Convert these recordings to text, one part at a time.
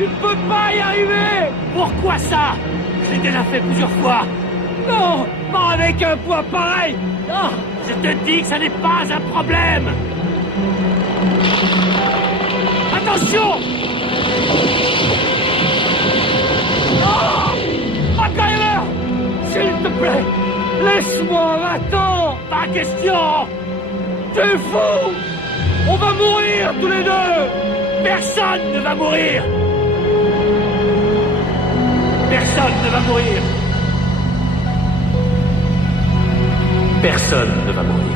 Tu ne peux pas y arriver! Pourquoi ça? Je l'ai déjà fait plusieurs fois. Non! Pas avec un poids pareil! Non! Je te dis que ça n'est pas un problème! Attention! Oh! MacGyver! S'il te plaît! Laisse-moi! Attends! Pas question! T'es fou! On va mourir tous les deux! Personne ne va mourir! Personne ne va mourir! Personne ne va mourir.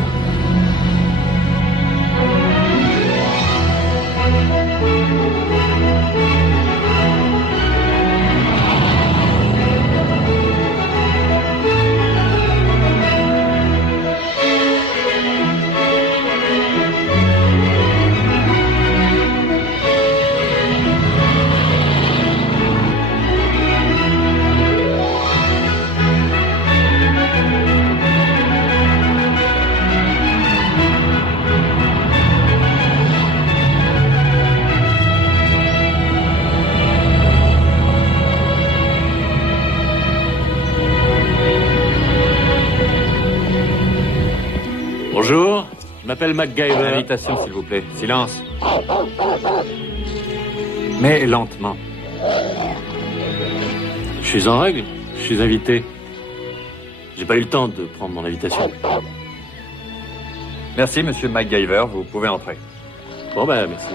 Bonjour, je m'appelle MacGyver. Invitation, s'il vous plaît. Silence. Mais lentement. Je suis en règle, je suis invité. J'ai pas eu le temps de prendre mon invitation. Merci, monsieur MacGyver. Vous pouvez entrer. Bon ben, merci.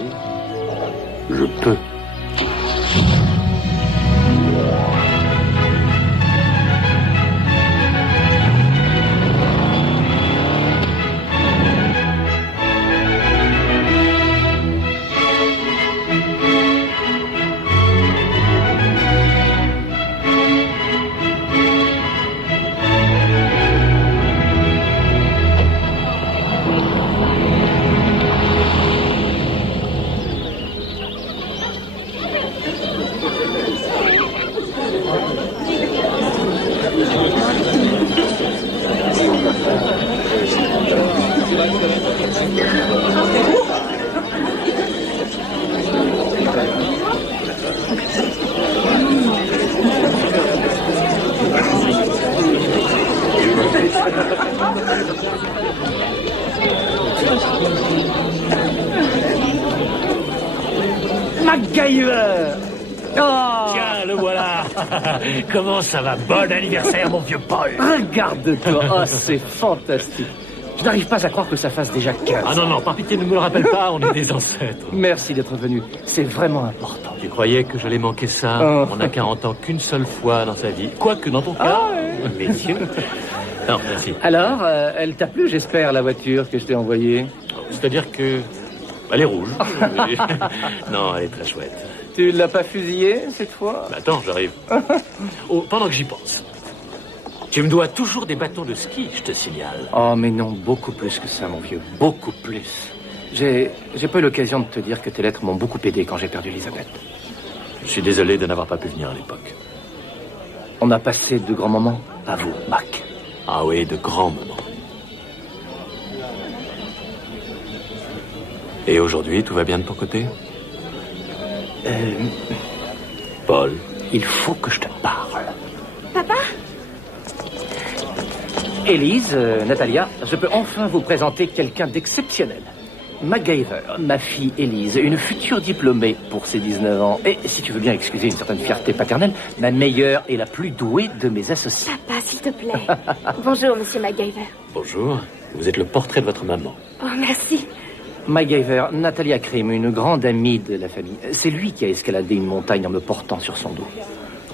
Je peux. MacGyver! Oh! Tiens, le voilà. Comment ça va? Bon anniversaire, mon vieux Paul. Regarde-toi! Oh, c'est fantastique! Je n'arrive pas à croire que ça fasse déjà 15 ans. Ah non, non, par pitié, ne me le rappelle pas, on est des ancêtres. Merci d'être venu. C'est vraiment important. Tu croyais que j'allais manquer ça? Oh. On n'a 40 ans qu'une seule fois dans sa vie. Quoique dans ton cas, messieurs. Non, merci. Alors, elle t'a plu, j'espère, la voiture que je t'ai envoyée? C'est-à-dire que... Elle est rouge. Non, elle est très chouette. Tu l'as pas fusillée, cette fois? Bah, attends, j'arrive. Oh, pendant que j'y pense. Tu me dois toujours des bâtons de ski, je te signale. Oh, mais non, beaucoup plus que ça, mon vieux. Beaucoup plus. J'ai pas eu l'occasion de te dire que tes lettres m'ont beaucoup aidé quand j'ai perdu Elisabeth. Je suis désolé de n'avoir pas pu venir à l'époque. On a passé de grands moments à vous, Mac. Ah oui, de grands moments. Et aujourd'hui, tout va bien de ton côté? Paul. Il faut que je te parle. Papa? Élise, Natalia, je peux enfin vous présenter quelqu'un d'exceptionnel. MacGyver, ma fille Élise, une future diplômée pour ses 19 ans. Et, si tu veux bien excuser une certaine fierté paternelle, ma meilleure et la plus douée de mes associés. Papa, s'il te plaît. Bonjour, monsieur MacGyver. Bonjour. Vous êtes le portrait de votre maman. Oh, merci. MacGyver, Natalia Krim, une grande amie de la famille. C'est lui qui a escaladé une montagne en me portant sur son dos.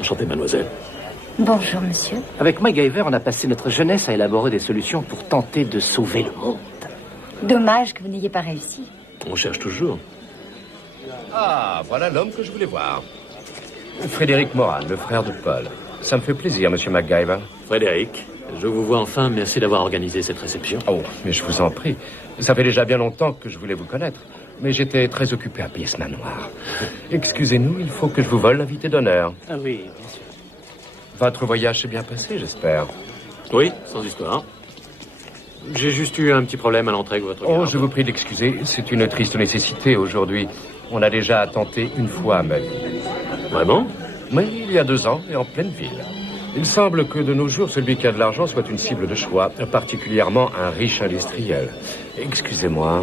Enchanté, mademoiselle. Bonjour, monsieur. Avec MacGyver, on a passé notre jeunesse à élaborer des solutions pour tenter de sauver le monde. Dommage que vous n'ayez pas réussi. On cherche toujours. Ah, voilà l'homme que je voulais voir. Frédéric Moran, le frère de Paul. Ça me fait plaisir, monsieur MacGyver. Frédéric, je vous vois enfin. Merci d'avoir organisé cette réception. Oh, mais je vous en prie. Ça fait déjà bien longtemps que je voulais vous connaître. Mais j'étais très occupé à piller ce manoir. Excusez-nous, il faut que je vous vole l'invité d'honneur. Ah oui, bien sûr. Votre voyage s'est bien passé, j'espère. Oui, sans histoire. J'ai juste eu un petit problème à l'entrée avec votre Oh, garde. je vous prie d'excuser. C'est une triste nécessité aujourd'hui. On a déjà tenté une fois à ma vie. Vraiment? Mais il y a 2 ans, et en pleine ville. Il semble que de nos jours, celui qui a de l'argent soit une cible de choix, particulièrement un riche industriel. Excusez-moi.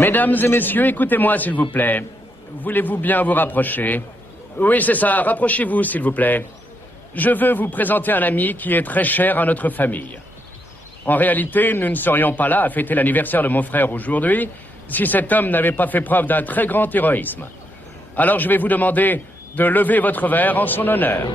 Mesdames et messieurs, écoutez-moi, s'il vous plaît. Voulez-vous bien vous rapprocher? Oui, c'est ça. Rapprochez-vous, s'il vous plaît. Je veux vous présenter un ami qui est très cher à notre famille. En réalité, nous ne serions pas là à fêter l'anniversaire de mon frère aujourd'hui si cet homme n'avait pas fait preuve d'un très grand héroïsme. Alors je vais vous demander de lever votre verre en son honneur.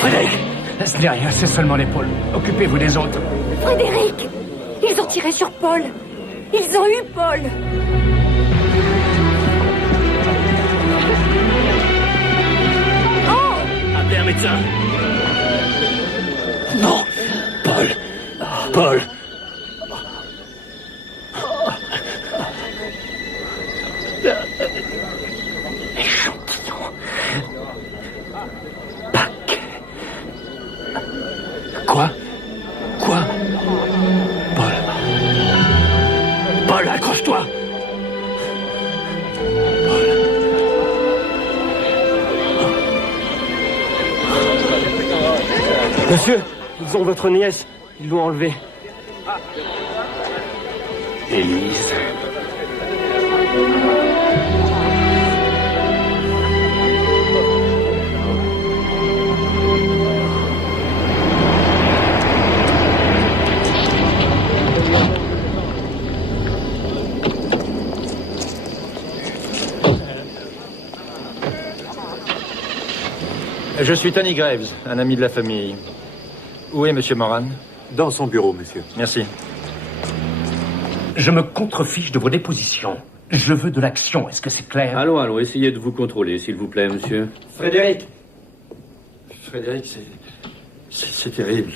Frédéric, ce n'est rien, c'est seulement l'épaule. Occupez-vous des autres. Frédéric, ils ont tiré sur Paul. Ils ont eu Paul. Appelez un médecin. Non, Paul. Paul. Échantillon. Paquet. Quoi? Quoi? Paul. Paul, accroche-toi. Monsieur, ils ont votre nièce. Ils l'ont enlevée. Élise. Je suis Tony Graves, un ami de la famille. Où est Monsieur Moran? Dans son bureau, monsieur. Merci. Je me contrefiche de vos dépositions. Je veux de l'action, est-ce que c'est clair? Allons, essayez de vous contrôler, s'il vous plaît, monsieur. Frédéric, c'est terrible.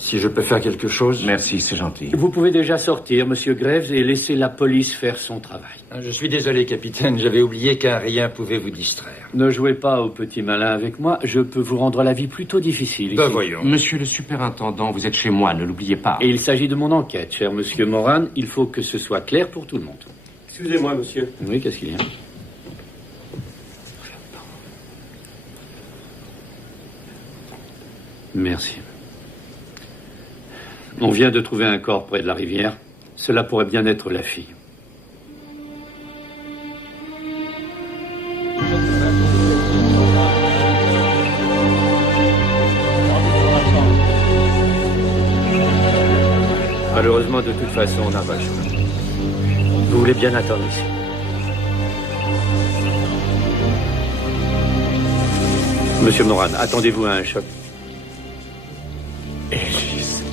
Si je peux faire quelque chose... Merci, c'est gentil. Vous pouvez déjà sortir, monsieur Graves, et laisser la police faire son travail. Je suis désolé, capitaine. J'avais oublié qu'un rien pouvait vous distraire. Ne jouez pas au petit malin avec moi. Je peux vous rendre la vie plutôt difficile. Ben ici. voyons. Monsieur le superintendant, vous êtes chez moi, ne l'oubliez pas. Et il s'agit de mon enquête, cher monsieur Moran. Il faut que ce soit clair pour tout le monde. Excusez-moi, monsieur. Oui, qu'est-ce qu'il y a? Merci. On vient de trouver un corps près de la rivière. Cela pourrait bien être la fille. Malheureusement, de toute façon, on n'a pas le choix. Vous voulez bien attendre ici. Monsieur Moran, attendez-vous à un choc? Élise.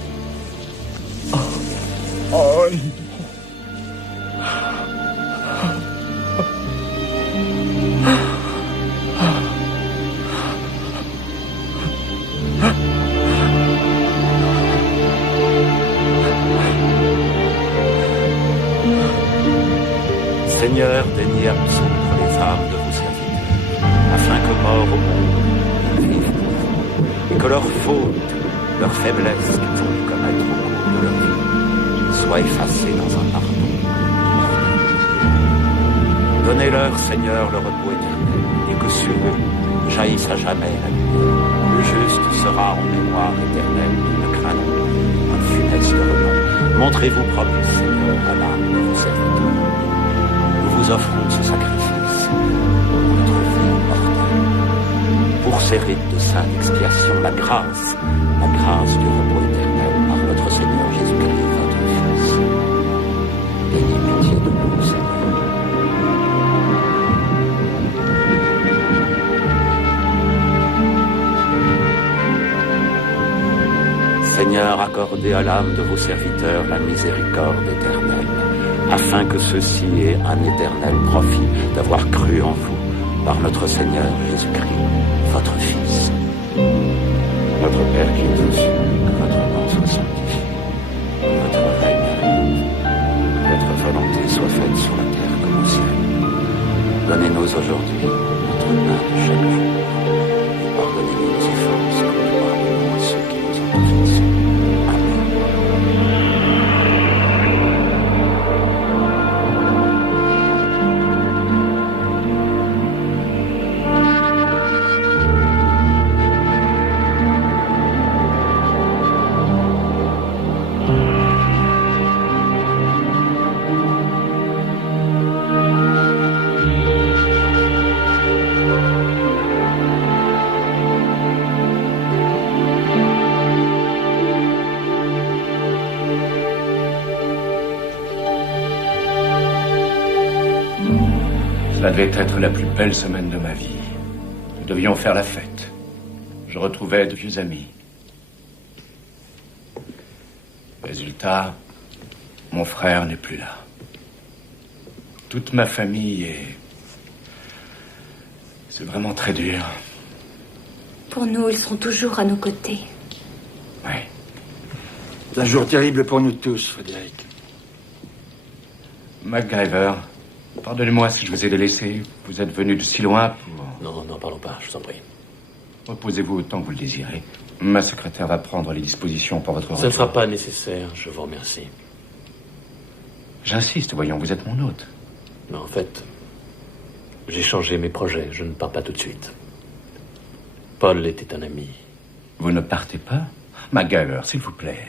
Oh non. Seigneur, daignez absoudre les âmes de vos serviteurs, afin que morts au monde, ils vivent pour vous, et que leurs fautes, leurs faiblesses qu'ils ont dû commettre au cours de leur vie, soient effacées dans un pardon. Donnez-leur, Seigneur, le repos éternel, et que sur eux jaillisse à jamais la lumière. Le juste sera en mémoire éternelle, ne craignons un funeste renom. Montrez-vous propice, Seigneur, à l'âme de vos serviteurs. Nous vous offrons ce sacrifice pour notre vie mortelle. Pour ces rites de sainte expiation, la grâce du repos éternel par notre Seigneur Jésus-Christ, votre Fils. Ayez pitié de nous, Seigneur. Seigneur, accorde accordez à l'âme de vos serviteurs la miséricorde éternelle, afin que ceux-ci aient un éternel profit d'avoir cru en vous, par notre Seigneur Jésus-Christ, votre Fils. Notre Père qui es aux cieux, que votre nom soit sanctifié, que votre règne arrive, que votre volonté soit faite sur la terre comme au ciel. Donnez-nous aujourd'hui notre pain de chaque jour. Pardonnez-nous nos offenses, comme nous pardonnons à ceux qui nous ont offensés. Amen. Cela devait être la plus belle semaine de ma vie. Nous devions faire la fête. Je retrouvais de vieux amis. Résultat, mon frère n'est plus là. Toute ma famille est... C'est vraiment très dur. Pour nous, ils seront toujours à nos côtés. Oui. C'est un jour terrible pour nous tous, Frédéric. MacGyver, pardonnez-moi si je vous ai délaissé. Vous êtes venu de si loin pour... Non, n'en parlons pas, je vous en prie. Reposez-vous autant que vous le désirez. Ma secrétaire va prendre les dispositions pour votre retour. Ça ne sera pas nécessaire, je vous remercie. J'insiste, voyons, vous êtes mon hôte. Mais en fait, j'ai changé mes projets, je ne pars pas tout de suite. Paul était un ami. Vous ne partez pas? MacGyver, s'il vous plaît.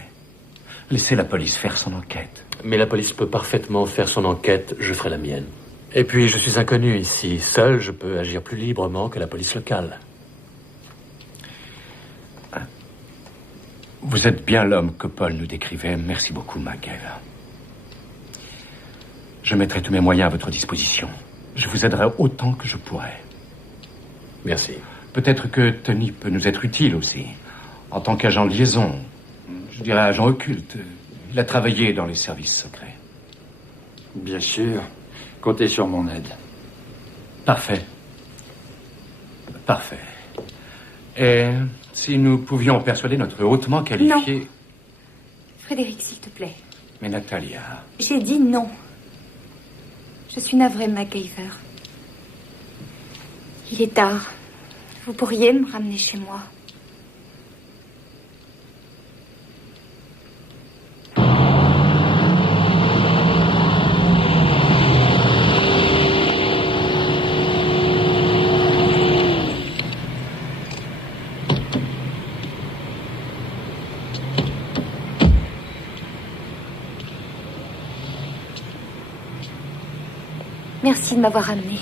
Laissez la police faire son enquête. Mais la police peut parfaitement faire son enquête, je ferai la mienne. Et puis, je suis inconnu ici. Seul, je peux agir plus librement que la police locale. Vous êtes bien l'homme que Paul nous décrivait. Merci beaucoup, MacGyver. Je mettrai tous mes moyens à votre disposition. Je vous aiderai autant que je pourrai. Merci. Peut-être que Tony peut nous être utile aussi. En tant qu'agent de liaison, je dirais agent occulte. Il a travaillé dans les services secrets. Bien sûr. Comptez sur mon aide. Parfait. Parfait. Et si nous pouvions persuader notre hautement qualifié... Non. Frédéric, s'il te plaît. Mais Natalia... J'ai dit non. Je suis navrée, MacGyver. Il est tard. Vous pourriez me ramener chez moi. Merci de m'avoir ramené.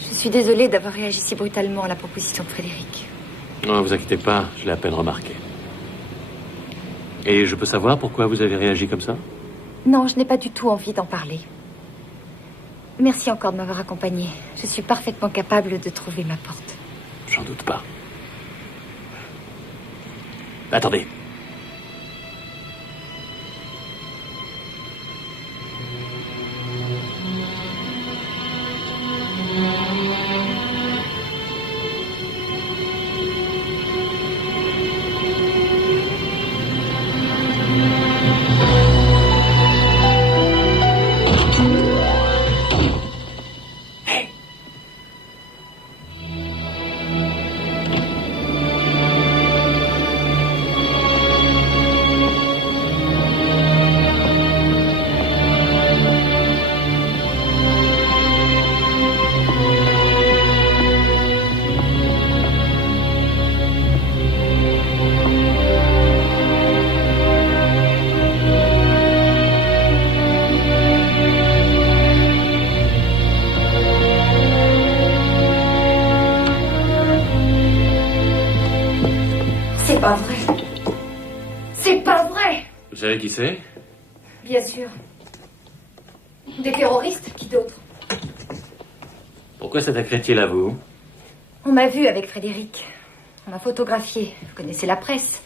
Je suis désolée d'avoir réagi si brutalement à la proposition de Frédéric. Non, vous inquiétez pas, je l'ai à peine remarqué. Et je peux savoir pourquoi vous avez réagi comme ça? Non, je n'ai pas du tout envie d'en parler. Merci encore de m'avoir accompagnée. Je suis parfaitement capable de trouver ma porte. J'en doute pas. Attendez. C'est pas vrai. C'est pas vrai. Vous savez qui c'est? Bien sûr. Des terroristes, qui d'autre? Pourquoi s'attaquerait-il à vous? On m'a vu avec Frédéric. On m'a photographiée. Vous connaissez la presse.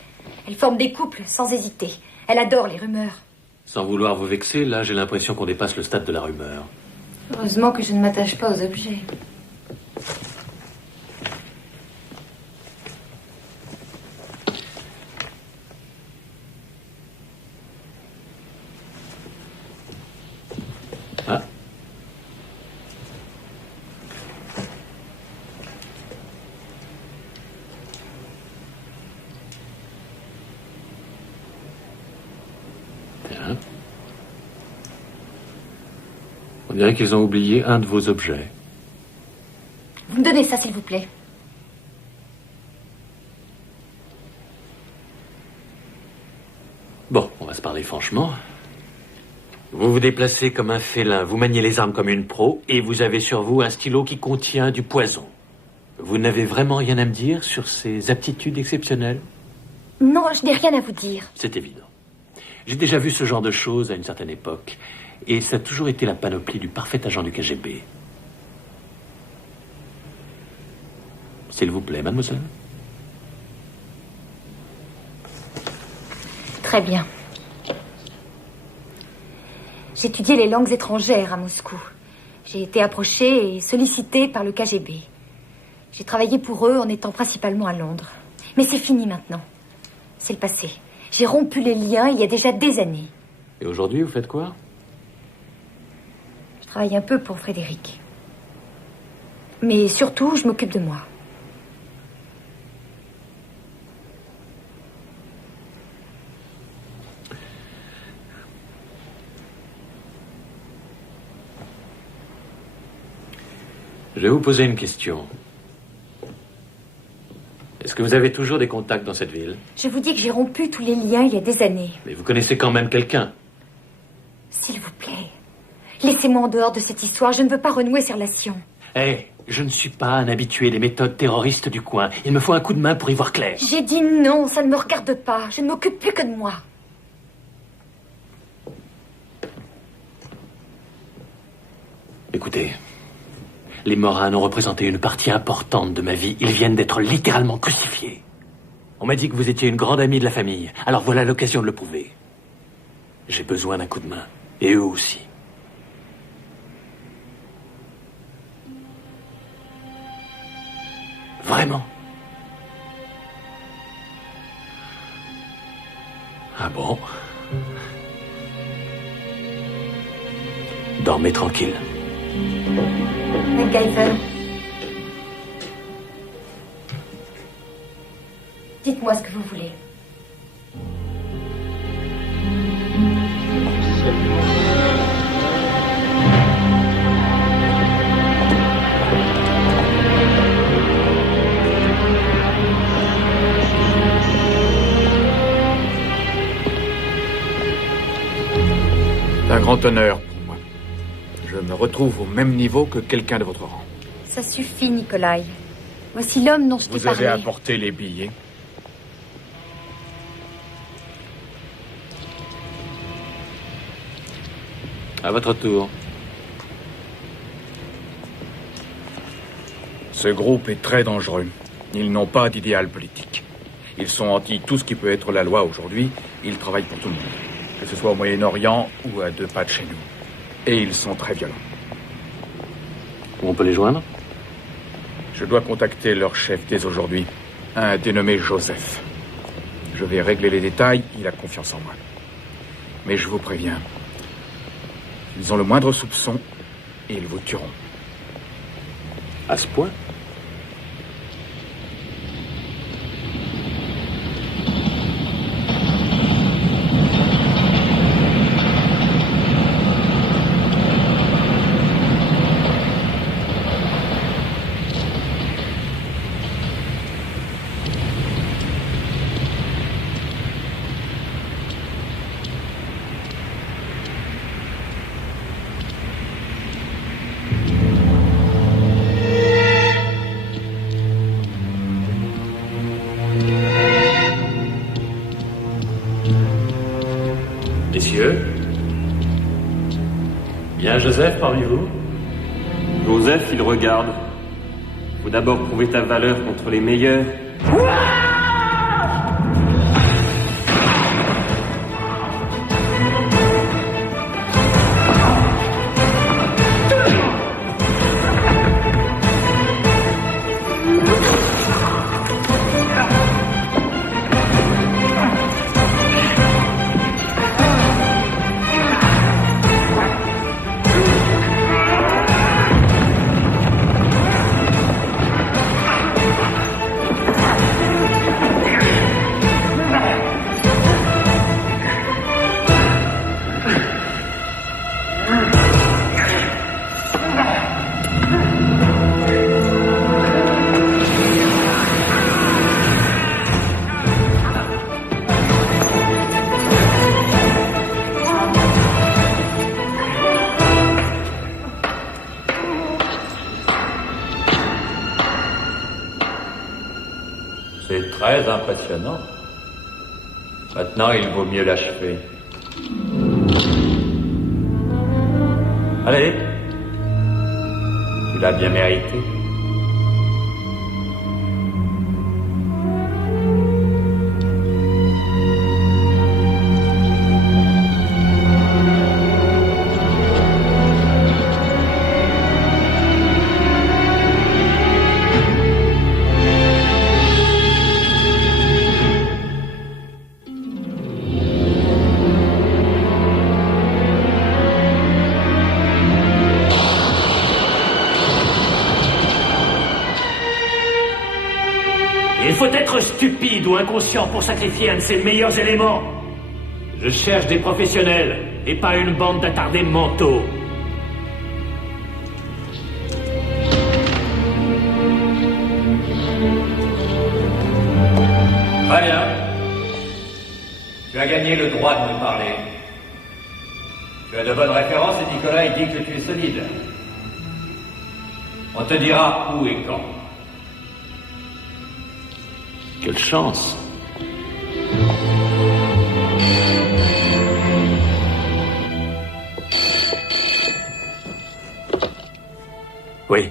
Elle forme des couples sans hésiter. Elle adore les rumeurs. Sans vouloir vous vexer, là, j'ai l'impression qu'on dépasse le stade de la rumeur. Heureusement que je ne m'attache pas aux objets. Ah. Tiens. On dirait qu'ils ont oublié un de vos objets. Vous me donnez ça, s'il vous plaît. Bon, on va se parler franchement. Vous vous déplacez comme un félin, vous maniez les armes comme une pro, et vous avez sur vous un stylo qui contient du poison. Vous n'avez vraiment rien à me dire sur ces aptitudes exceptionnelles? Non, je n'ai rien à vous dire. C'est évident. J'ai déjà vu ce genre de choses à une certaine époque, et ça a toujours été la panoplie du parfait agent du KGB. S'il vous plaît, mademoiselle. Très bien. J'étudiais les langues étrangères à Moscou. J'ai été approchée et sollicitée par le KGB. J'ai travaillé pour eux en étant principalement à Londres. Mais c'est fini maintenant. C'est le passé. J'ai rompu les liens il y a déjà des années. Et aujourd'hui, vous faites quoi? Je travaille un peu pour Frédéric. Mais surtout, je m'occupe de moi. Je vais vous poser une question. Est-ce que vous avez toujours des contacts dans cette ville? Je vous dis que j'ai rompu tous les liens il y a des années. Mais vous connaissez quand même quelqu'un? S'il vous plaît, laissez-moi en dehors de cette histoire. Je ne veux pas renouer ces relations. Hé, je ne suis pas un habitué des méthodes terroristes du coin. Il me faut un coup de main pour y voir clair. J'ai dit non, ça ne me regarde pas. Je ne m'occupe plus que de moi. Écoutez, les Morins ont représenté une partie importante de ma vie. Ils viennent d'être littéralement crucifiés. On m'a dit que vous étiez une grande amie de la famille. Alors voilà l'occasion de le prouver. J'ai besoin d'un coup de main. Et eux aussi. Vraiment. Ah bon? Dormez tranquille. MacGyver. Dites-moi ce que vous voulez. C'est un grand honneur pour moi. Je me retrouve au même niveau que quelqu'un de votre rang. Ça suffit, Nikolai. Voici l'homme dont je t'ai Vous parlé. avez apporté les billets. À votre tour. Ce groupe est très dangereux. Ils n'ont pas d'idéal politique. Ils sont anti tout ce qui peut être la loi aujourd'hui. Ils travaillent pour tout le monde, que ce soit au Moyen-Orient ou à 2 pas de chez nous. Et ils sont très violents. On peut les joindre? Je dois contacter leur chef dès aujourd'hui, un dénommé Joseph. Je vais régler les détails, il a confiance en moi. Mais je vous préviens, ils ont le moindre soupçon et ils vous tueront. À ce point? Messieurs, bien Joseph parmi vous? Joseph, il regarde. Faut d'abord prouver ta valeur contre les meilleurs, C'est très impressionnant. Maintenant, il vaut mieux l'achever. Allez. Tu l'as bien mérité. Il faut être stupide ou inconscient pour sacrifier un de ses meilleurs éléments. Je cherche des professionnels et pas une bande d'attardés mentaux. Très bien. Tu as gagné le droit de me parler. Tu as de bonnes références et Nicolas il dit que tu es solide. On te dira où et quand. Quelle chance. Oui.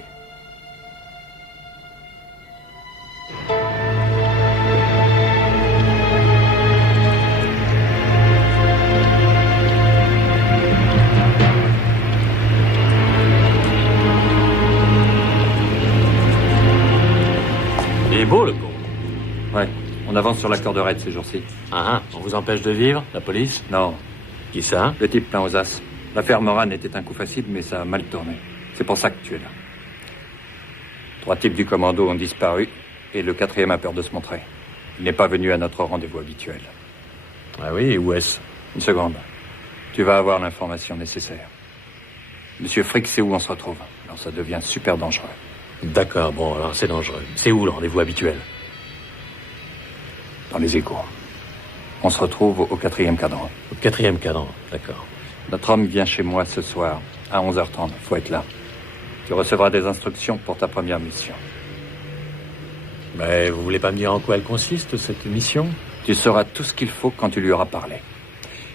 Il est beau le con. Ouais, on avance sur l'accord de raid ces jours-ci. Ah, on vous empêche de vivre, la police? Non. Qui ça? Le type plein aux as. L'affaire Moran était un coup facile, mais ça a mal tourné. C'est pour ça que tu es là. 3 types du commando ont disparu, et le 4e a peur de se montrer. Il n'est pas venu à notre rendez-vous habituel. Ah oui, et où est-ce? Une seconde. Tu vas avoir l'information nécessaire. Monsieur Frick sait où on se retrouve. Alors ça devient super dangereux. D'accord, bon, alors c'est dangereux. C'est où le rendez-vous habituel? Dans les égouts. On se retrouve au 4e cadran. Au 4e cadran, d'accord. Notre homme vient chez moi ce soir, à 11h30. Faut être là. Tu recevras des instructions pour ta première mission. Mais vous voulez pas me dire en quoi elle consiste, cette mission? Tu sauras tout ce qu'il faut quand tu lui auras parlé.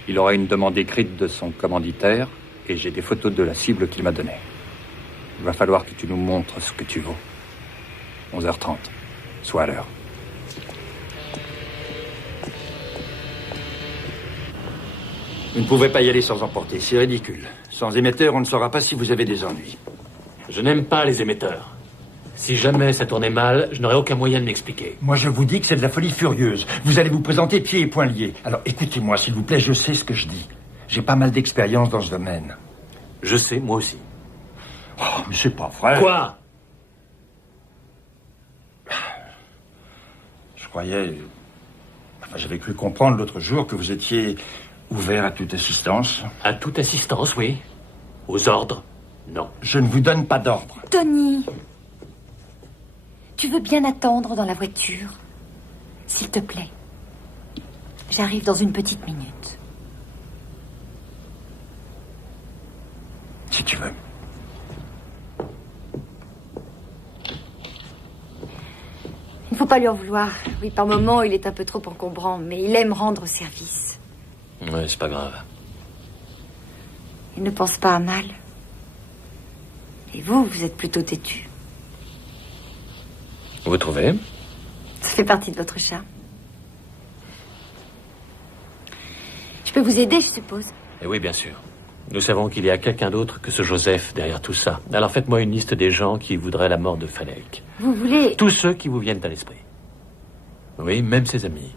Il aura une demande écrite de son commanditaire, et j'ai des photos de la cible qu'il m'a donnée. Il va falloir que tu nous montres ce que tu vaux. 11h30. Sois à l'heure. Vous ne pouvez pas y aller sans emporter, c'est ridicule. Sans émetteur, on ne saura pas si vous avez des ennuis. Je n'aime pas les émetteurs. Si jamais ça tournait mal, je n'aurais aucun moyen de m'expliquer. Moi, je vous dis que c'est de la folie furieuse. Vous allez vous présenter pieds et poings liés. Alors, écoutez-moi, s'il vous plaît, je sais ce que je dis. J'ai pas mal d'expérience dans ce domaine. Je sais, moi aussi. Oh, mais c'est pas vrai. Quoi? Je croyais... Enfin, j'avais cru comprendre l'autre jour que vous étiez ouvert à toute assistance. À toute assistance, oui. Aux ordres, non. Je ne vous donne pas d'ordre. Tony, tu veux bien attendre dans la voiture? S'il te plaît. J'arrive dans une petite minute. Si tu veux. Il ne faut pas lui en vouloir. Oui, par moments, il est un peu trop encombrant, mais il aime rendre service. Ouais, c'est pas grave. Il ne pense pas à mal. Et vous, vous êtes plutôt têtu. Vous trouvez? Ça fait partie de votre charme. Je peux vous aider, je suppose. Eh oui, bien sûr. Nous savons qu'il y a quelqu'un d'autre que ce Joseph derrière tout ça. Alors faites-moi une liste des gens qui voudraient la mort de Falek. Vous voulez... Tous ceux qui vous viennent à l'esprit. Oui, même ses amis.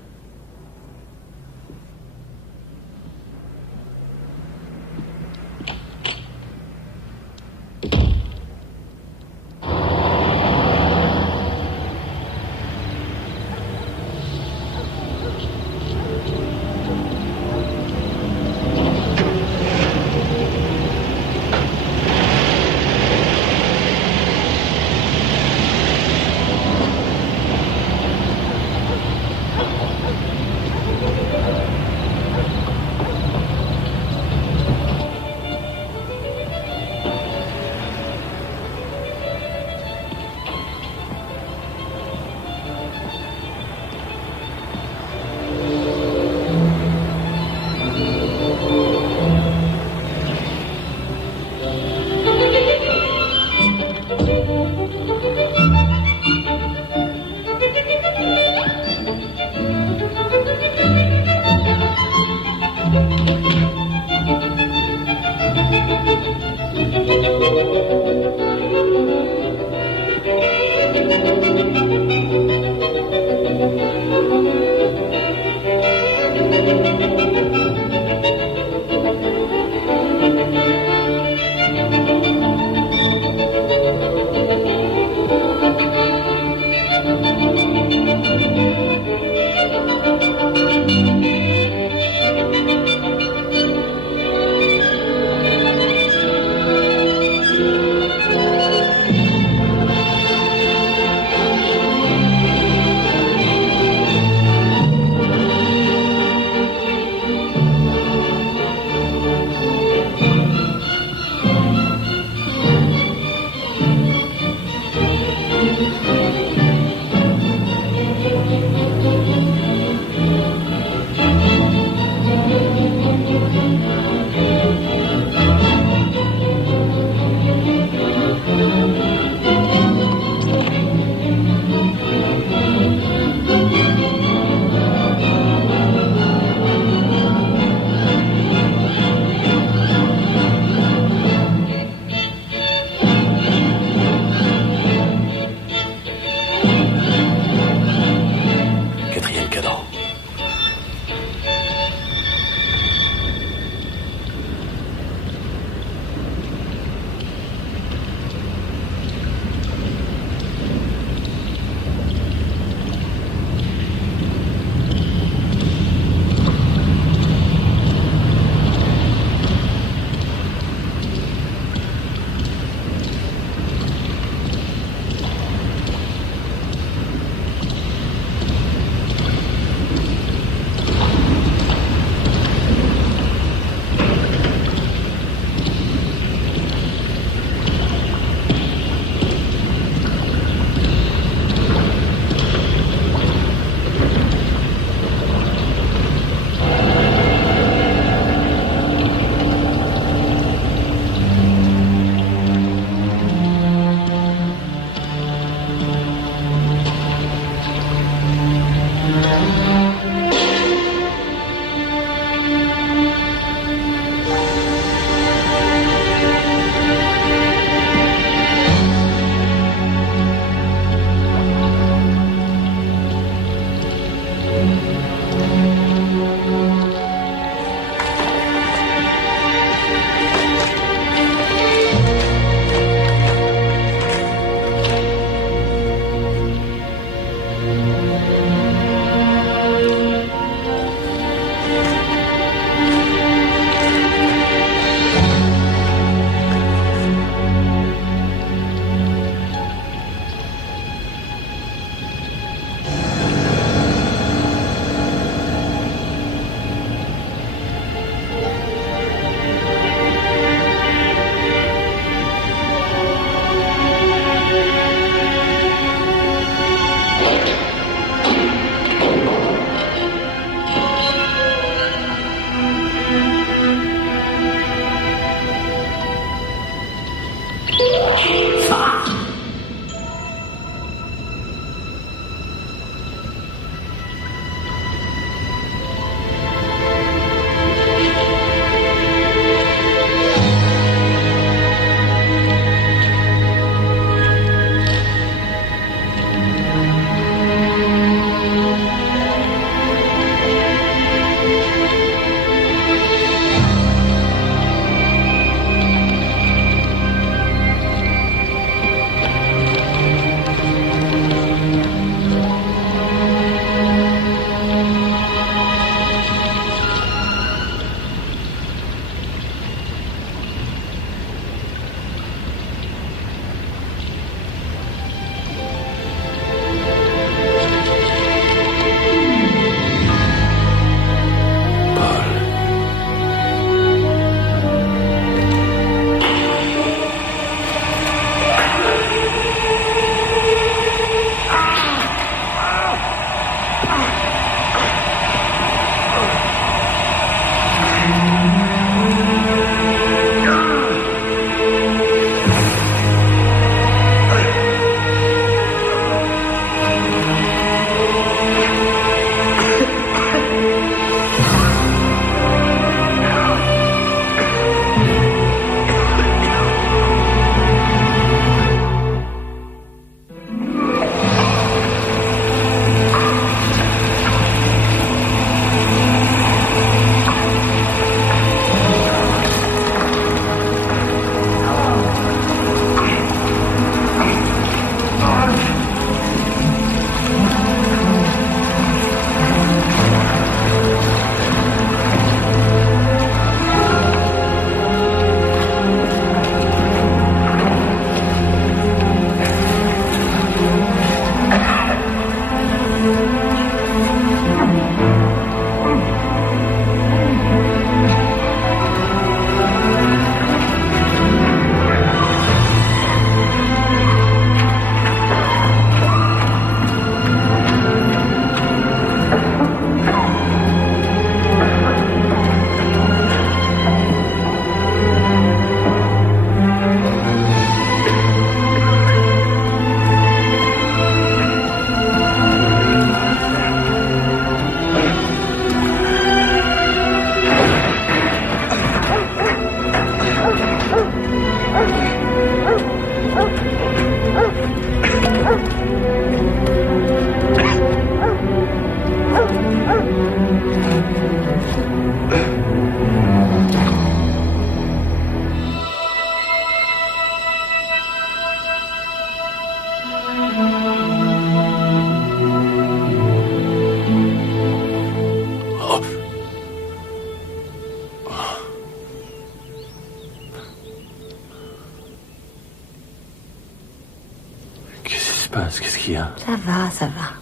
passe? Qu'est-ce qu'il y a? Ça va, ça va.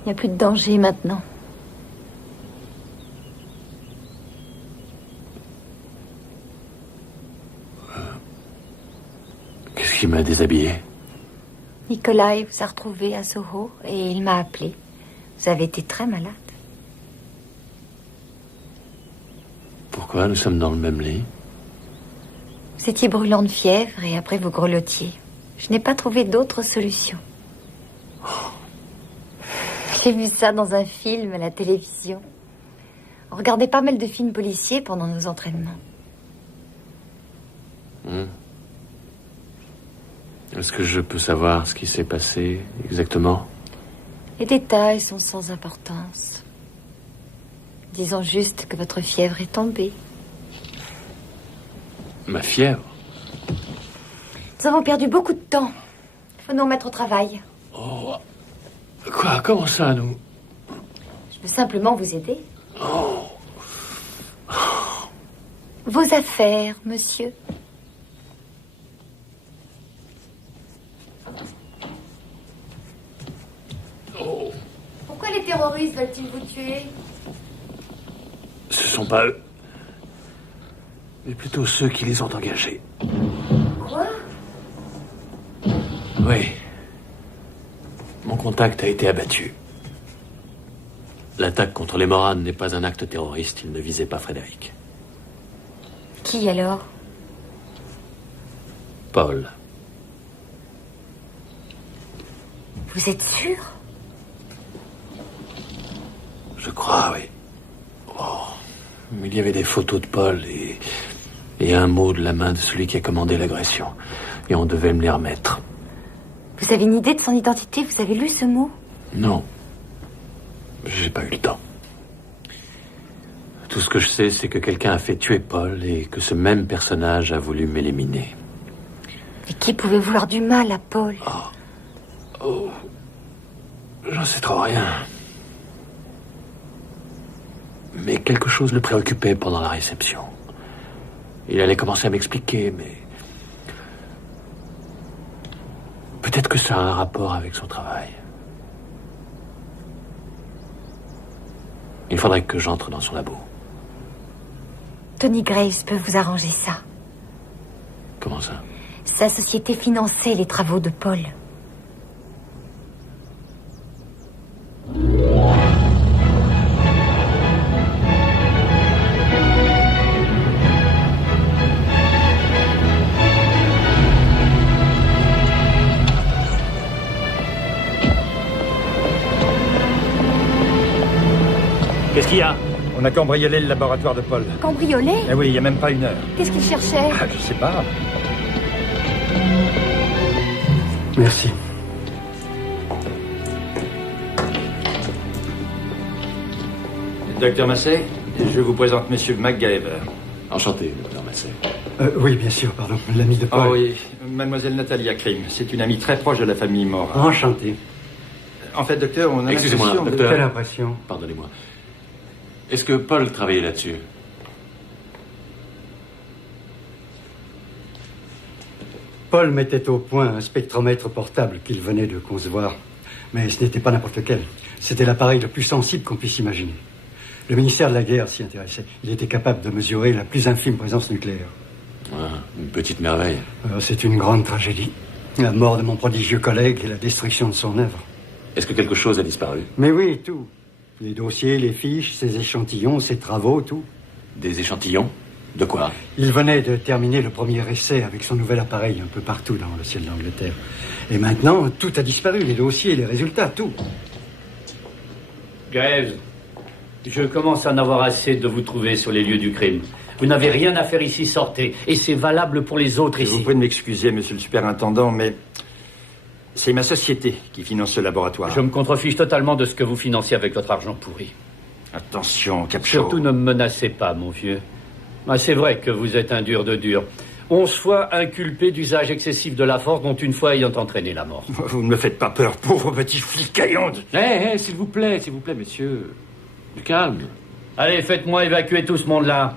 Il n'y a plus de danger maintenant. Qu'est-ce qui m'a déshabillé? Nikolai vous a retrouvé à Soho et il m'a appelé. Vous avez été très malade. Pourquoi nous sommes dans le même lit? Vous étiez brûlant de fièvre et après vous grelottiez. Je n'ai pas trouvé d'autre solution. J'ai vu ça dans un film à la télévision. On regardait pas mal de films policiers pendant nos entraînements. Est-ce que je peux savoir ce qui s'est passé exactement? Les détails sont sans importance. Disons juste que votre fièvre est tombée. Ma fièvre? Nous avons perdu beaucoup de temps. Il faut nous remettre au travail. Oh. Quoi? Comment ça, nous? Je veux simplement vous aider. Oh. Vos affaires, monsieur. Oh. Pourquoi les terroristes veulent-ils vous tuer? Ce sont pas eux, mais plutôt ceux qui les ont engagés. Quoi? Oui. Mon contact a été abattu. L'attaque contre les Moran n'est pas un acte terroriste. Il ne visait pas Frédéric. Qui alors? Paul. Vous êtes sûr? Je crois, oui. Oh. Il y avait des photos de Paul et un mot de la main de celui qui a commandé l'agression. Et on devait me les remettre. Vous avez une idée de son identité? Vous avez lu ce mot? Non. J'ai pas eu le temps. Tout ce que je sais, c'est que quelqu'un a fait tuer Paul et que ce même personnage a voulu m'éliminer. Et qui pouvait vouloir du mal à Paul? Oh. J'en sais trop rien. Mais quelque chose le préoccupait pendant la réception. Il allait commencer à m'expliquer, mais... peut-être que ça a un rapport avec son travail. Il faudrait que j'entre dans son labo. Tony Graves peut vous arranger ça. Comment ça? Sa société finançait les travaux de Paul. Qu'est-ce qu'il y a? On a cambriolé le laboratoire de Paul. Cambriolé? Eh oui, il n'y a même pas une heure. Qu'est-ce qu'il cherchait? Ah, je sais pas. Merci. Docteur Massey, je vous présente Monsieur MacGyver. Enchanté, docteur Massey. Oui, bien sûr, pardon. L'ami de Paul. Oh oui, mademoiselle Natalia Krim. C'est une amie très proche de la famille Moran. Enchanté. En fait, docteur, on a Excusez-moi, l'impression de- docteur. Quelle impression. Pardonnez-moi. Est-ce que Paul travaillait là-dessus? Paul mettait au point un spectromètre portable qu'il venait de concevoir. Mais ce n'était pas n'importe lequel. C'était l'appareil le plus sensible qu'on puisse imaginer. Le ministère de la Guerre s'y intéressait. Il était capable de mesurer la plus infime présence nucléaire. Ah, une petite merveille. C'est une grande tragédie. La mort de mon prodigieux collègue et la destruction de son œuvre. Est-ce que quelque chose a disparu? Mais oui, tout. Les dossiers, les fiches, ses échantillons, ses travaux, tout. Des échantillons? De quoi? Il venait de terminer le premier essai avec son nouvel appareil un peu partout dans le ciel d'Angleterre. Et maintenant, tout a disparu. Les dossiers, les résultats, tout. Graves, je commence à en avoir assez de vous trouver sur les lieux du crime. Vous n'avez rien à faire ici, sortez. Et c'est valable pour les autres ici. Vous pouvez m'excuser, monsieur le superintendant, mais c'est ma société qui finance ce laboratoire. Je me contrefiche totalement de ce que vous financez avec votre argent pourri. Attention, Capcho. Surtout ne me menacez pas, mon vieux. Ah, c'est vrai que vous êtes un dur de dur. 11 fois inculpé d'usage excessif de la force, dont une fois ayant entraîné la mort. Vous ne me faites pas peur, pauvre petit flicaillon. S'il vous plaît, messieurs. Du calme. Allez, faites-moi évacuer tout ce monde-là.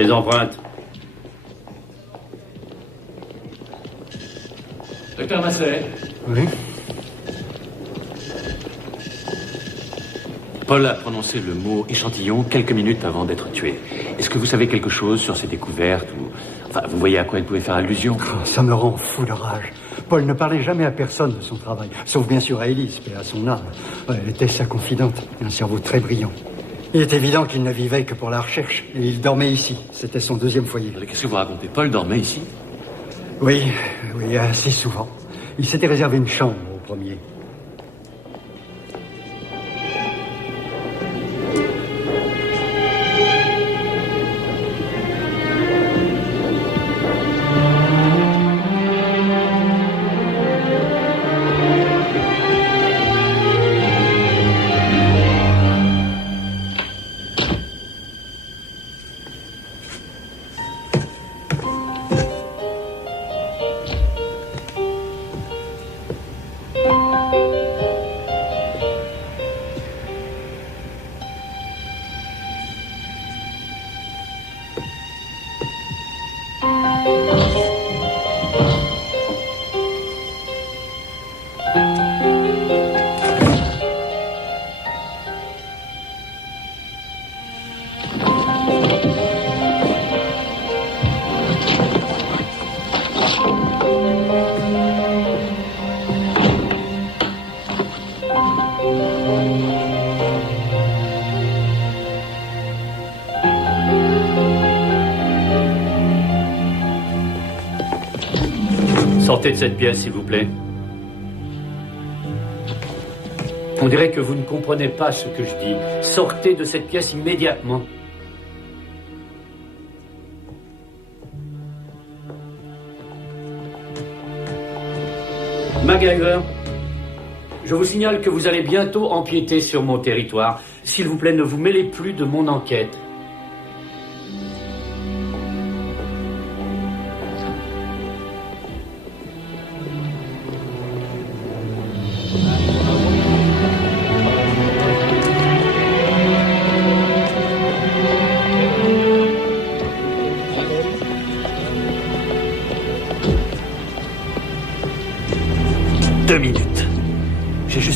Les empreintes. Docteur Massey. Oui. Paul a prononcé le mot échantillon quelques minutes avant d'être tué. Est-ce que vous savez quelque chose sur ses découvertes ou... Enfin, vous voyez à quoi il pouvait faire allusion? Oh, ça me rend fou de rage. Paul ne parlait jamais à personne de son travail, sauf bien sûr à Élise, et à son âme. Elle était sa confidente, un cerveau très brillant. Il est évident qu'il ne vivait que pour la recherche, et il dormait ici. C'était son deuxième foyer. Qu'est-ce que vous racontez? Paul dormait ici? Oui, assez souvent. Il s'était réservé une chambre au premier. Sortez de cette pièce, s'il vous plaît. On dirait que vous ne comprenez pas ce que je dis. Sortez de cette pièce immédiatement. MacGyver, je vous signale que vous allez bientôt empiéter sur mon territoire. S'il vous plaît, ne vous mêlez plus de mon enquête.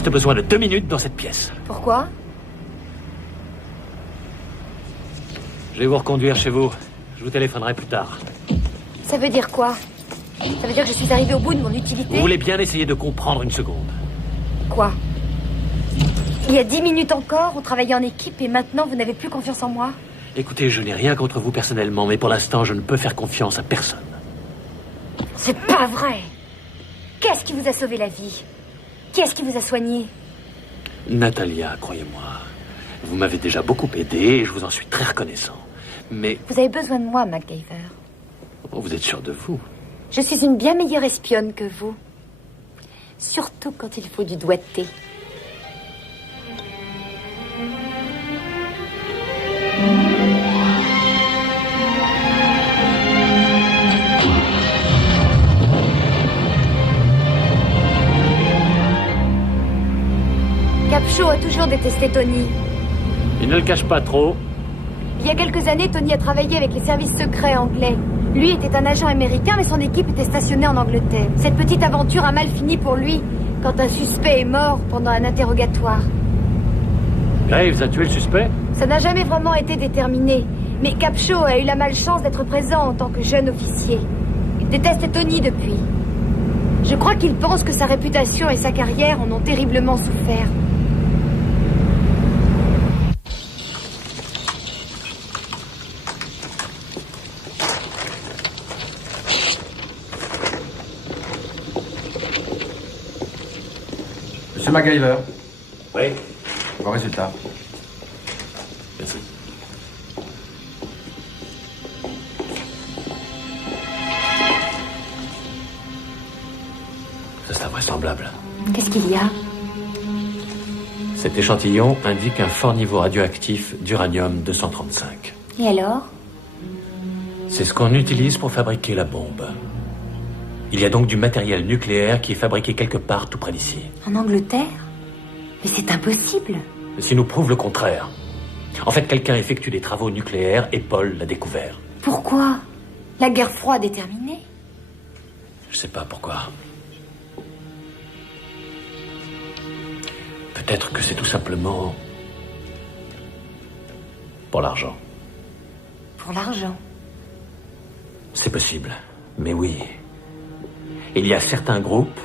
J'ai besoin de 2 minutes dans cette pièce. Pourquoi? Je vais vous reconduire chez vous. Je vous téléphonerai plus tard. Ça veut dire quoi? Ça veut dire que je suis arrivée au bout de mon utilité? Vous voulez bien essayer de comprendre une seconde? Quoi? Il y a 10 minutes encore, on travaillait en équipe et maintenant vous n'avez plus confiance en moi? Écoutez, je n'ai rien contre vous personnellement, mais pour l'instant, je ne peux faire confiance à personne. C'est pas vrai! Qu'est-ce qui vous a sauvé la vie? Qui est-ce qui vous a soigné? Natalia, croyez-moi. Vous m'avez déjà beaucoup aidé et je vous en suis très reconnaissant. Mais... Vous avez besoin de moi, MacGyver. Oh, vous êtes sûr de vous? Je suis une bien meilleure espionne que vous. Surtout quand il faut du doigté. Capshaw a toujours détesté Tony. Il ne le cache pas trop. Il y a quelques années, Tony a travaillé avec les services secrets anglais. Lui était un agent américain, mais son équipe était stationnée en Angleterre. Cette petite aventure a mal fini pour lui, quand un suspect est mort pendant un interrogatoire. Graves a tué le suspect? Ça n'a jamais vraiment été déterminé. Mais Capshaw a eu la malchance d'être présent en tant que jeune officier. Il déteste Tony depuis. Je crois qu'il pense que sa réputation et sa carrière en ont terriblement souffert. Monsieur MacGyver. Oui. Bon résultat. Merci. Ça, c'est invraisemblable. Qu'est-ce qu'il y a? Cet échantillon indique un fort niveau radioactif d'uranium-235. Et alors? C'est ce qu'on utilise pour fabriquer la bombe. Il y a donc du matériel nucléaire qui est fabriqué quelque part tout près d'ici. En Angleterre? Mais c'est impossible. Ce qui nous prouve le contraire. En fait, quelqu'un effectue des travaux nucléaires et Paul l'a découvert. Pourquoi? La guerre froide est terminée. Je sais pas pourquoi. Peut-être que c'est tout simplement pour l'argent. Pour l'argent. C'est possible, mais oui. Il y a certains groupes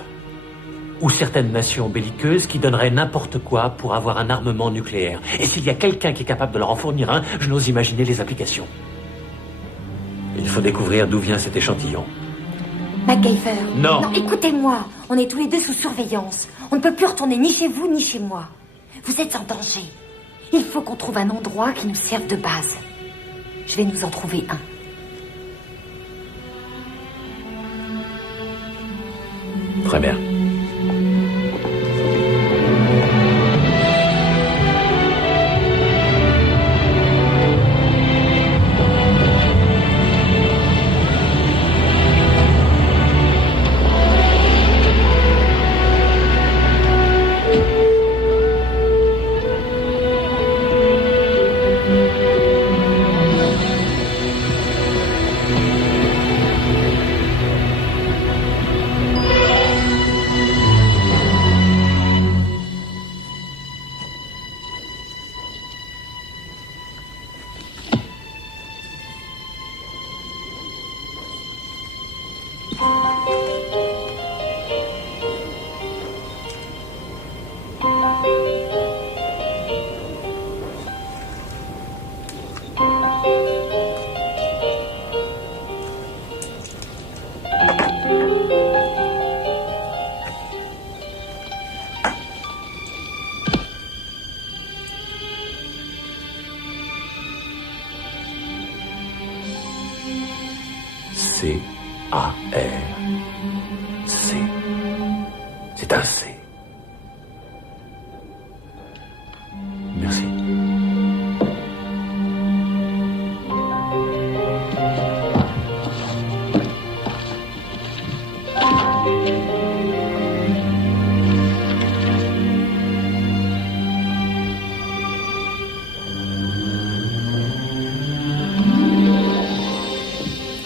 ou certaines nations belliqueuses qui donneraient n'importe quoi pour avoir un armement nucléaire. Et s'il y a quelqu'un qui est capable de leur en fournir un, je n'ose imaginer les applications. Il faut découvrir d'où vient cet échantillon. MacGyver. Non. Non, écoutez-moi. On est tous les deux sous surveillance. On ne peut plus retourner ni chez vous ni chez moi. Vous êtes en danger. Il faut qu'on trouve un endroit qui nous serve de base. Je vais nous en trouver un. Très bien. C-A-R-C. C'est un C. Merci.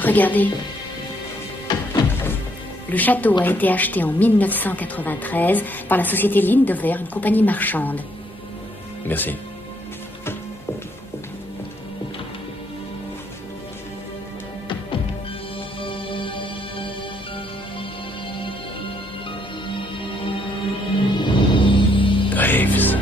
Regardez. Le château a été acheté en 1993 par la société Lindover, une compagnie marchande. Merci. Graves.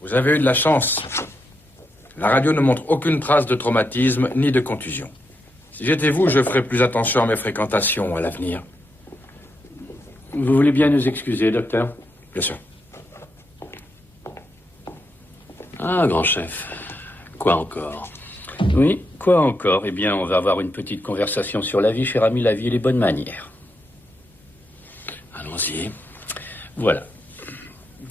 Vous avez eu de la chance. La radio ne montre aucune trace de traumatisme ni de contusion. Si j'étais vous, je ferais plus attention à mes fréquentations à l'avenir. Vous voulez bien nous excuser, docteur? Bien sûr. Ah, grand chef. Quoi encore? Oui, quoi encore? Eh bien, on va avoir une petite conversation sur la vie, cher ami, la vie et les bonnes manières. Allons-y. Voilà.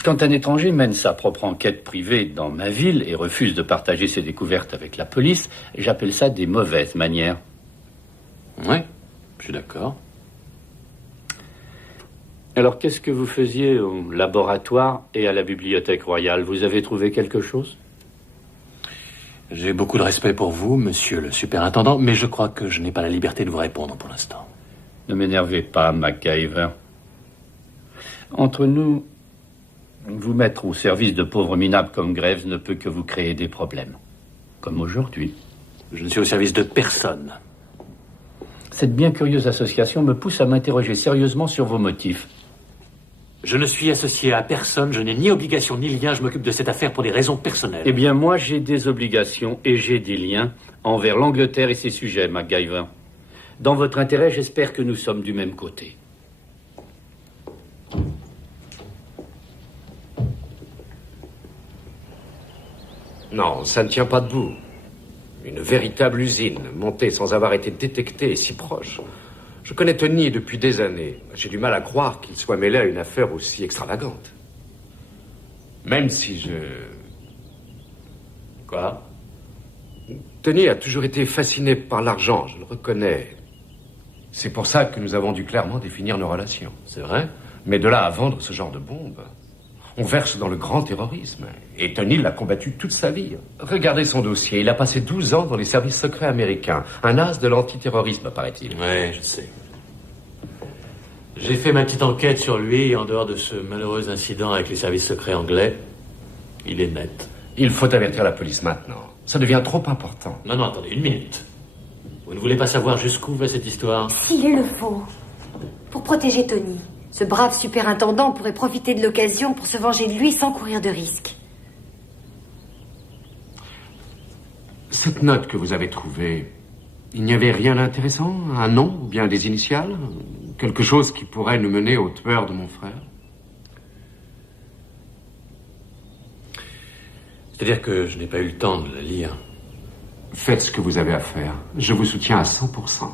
Quand un étranger mène sa propre enquête privée dans ma ville et refuse de partager ses découvertes avec la police, j'appelle ça des mauvaises manières. Oui, je suis d'accord. Alors, qu'est-ce que vous faisiez au laboratoire et à la bibliothèque royale? Vous avez trouvé quelque chose? J'ai beaucoup de respect pour vous, monsieur le superintendant, mais je crois que je n'ai pas la liberté de vous répondre pour l'instant. Ne m'énervez pas, MacGyver. Entre nous, vous mettre au service de pauvres minables comme Graves ne peut que vous créer des problèmes. Comme aujourd'hui. Je ne suis au service de personne. Cette bien curieuse association me pousse à m'interroger sérieusement sur vos motifs. Je ne suis associé à personne, je n'ai ni obligation ni lien, je m'occupe de cette affaire pour des raisons personnelles. Eh bien, moi, j'ai des obligations et j'ai des liens envers l'Angleterre et ses sujets, MacGyver. Dans votre intérêt, j'espère que nous sommes du même côté. Non, ça ne tient pas debout. Une véritable usine, montée sans avoir été détectée et si proche. Je connais Tony depuis des années. J'ai du mal à croire qu'il soit mêlé à une affaire aussi extravagante. Même si je... Quoi? Tony a toujours été fasciné par l'argent, je le reconnais. C'est pour ça que nous avons dû clairement définir nos relations. C'est vrai? Mais de là à vendre ce genre de bombe, on verse dans le grand terrorisme. Et Tony l'a combattu toute sa vie. Regardez son dossier. Il a passé 12 ans dans les services secrets américains. Un as de l'antiterrorisme, paraît-il. Ouais, je sais. J'ai fait ma petite enquête sur lui et en dehors de ce malheureux incident avec les services secrets anglais, il est net. Il faut avertir la police maintenant. Ça devient trop important. Non, non, attendez, une minute. Vous ne voulez pas savoir jusqu'où va cette histoire? S'il le faut. Pour protéger Tony. Ce brave superintendant pourrait profiter de l'occasion pour se venger de lui sans courir de risque. Cette note que vous avez trouvée, il n'y avait rien d'intéressant? Un nom ou bien des initiales? Quelque chose qui pourrait nous mener au tueur de mon frère? C'est-à-dire que je n'ai pas eu le temps de la lire. Faites ce que vous avez à faire. Je vous soutiens à 100%.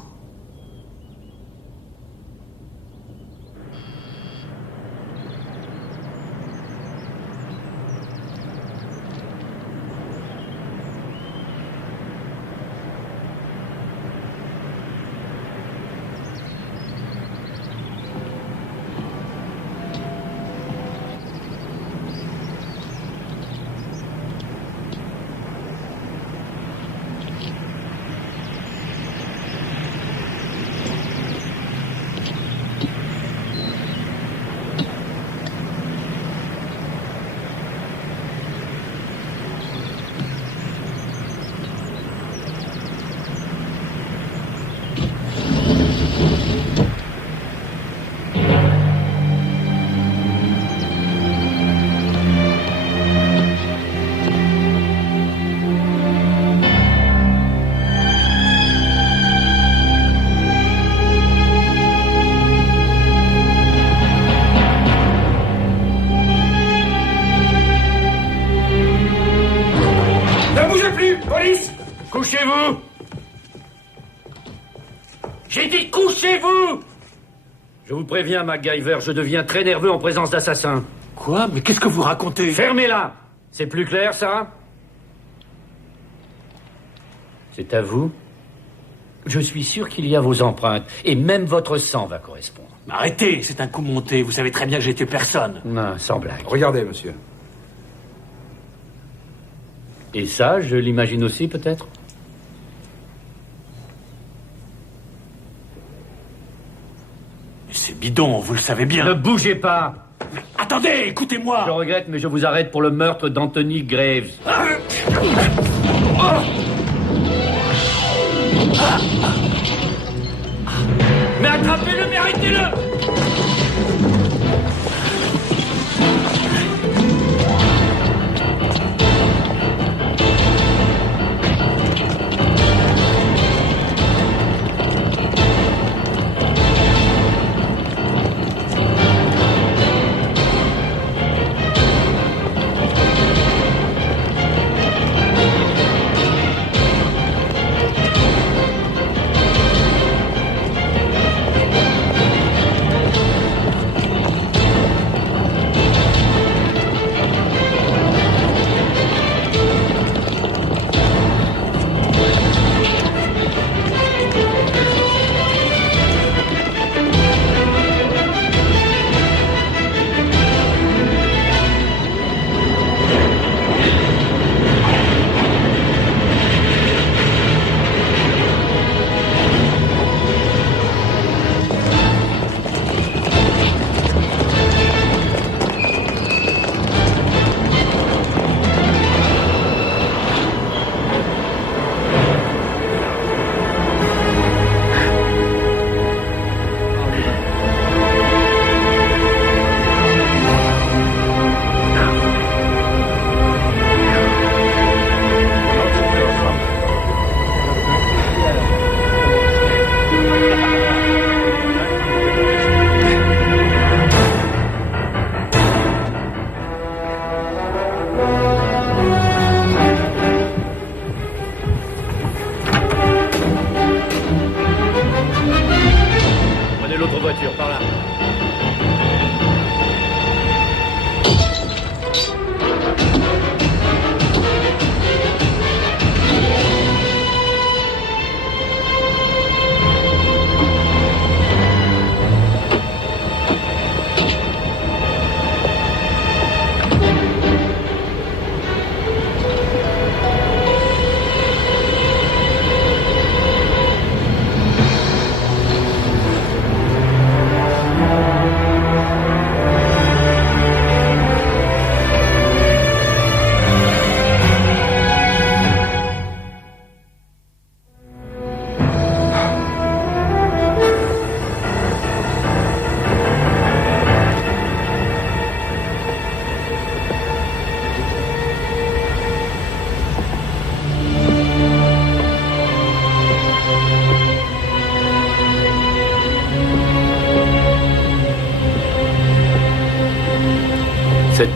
Couchez-vous! J'ai dit couchez-vous! Je vous préviens, MacGyver, je deviens très nerveux en présence d'assassins. Quoi? Mais qu'est-ce que vous racontez? Fermez-la! C'est plus clair, ça? C'est à vous? Je suis sûr qu'il y a vos empreintes, et même votre sang va correspondre. Arrêtez, c'est un coup monté. Vous savez très bien que j'ai tué personne. Non, sans blague. Regardez, monsieur. Et ça, je l'imagine aussi, peut-être? C'est bidon, vous le savez bien. Ne bougez pas! Mais attendez, écoutez-moi! Je regrette, mais je vous arrête pour le meurtre d'Anthony Graves. Mais attrapez-le, mais arrêtez-le!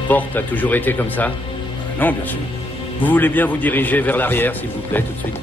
porte a toujours été comme ça? Non, bien sûr. Vous voulez bien vous diriger vers l'arrière, s'il vous plaît, tout de suite?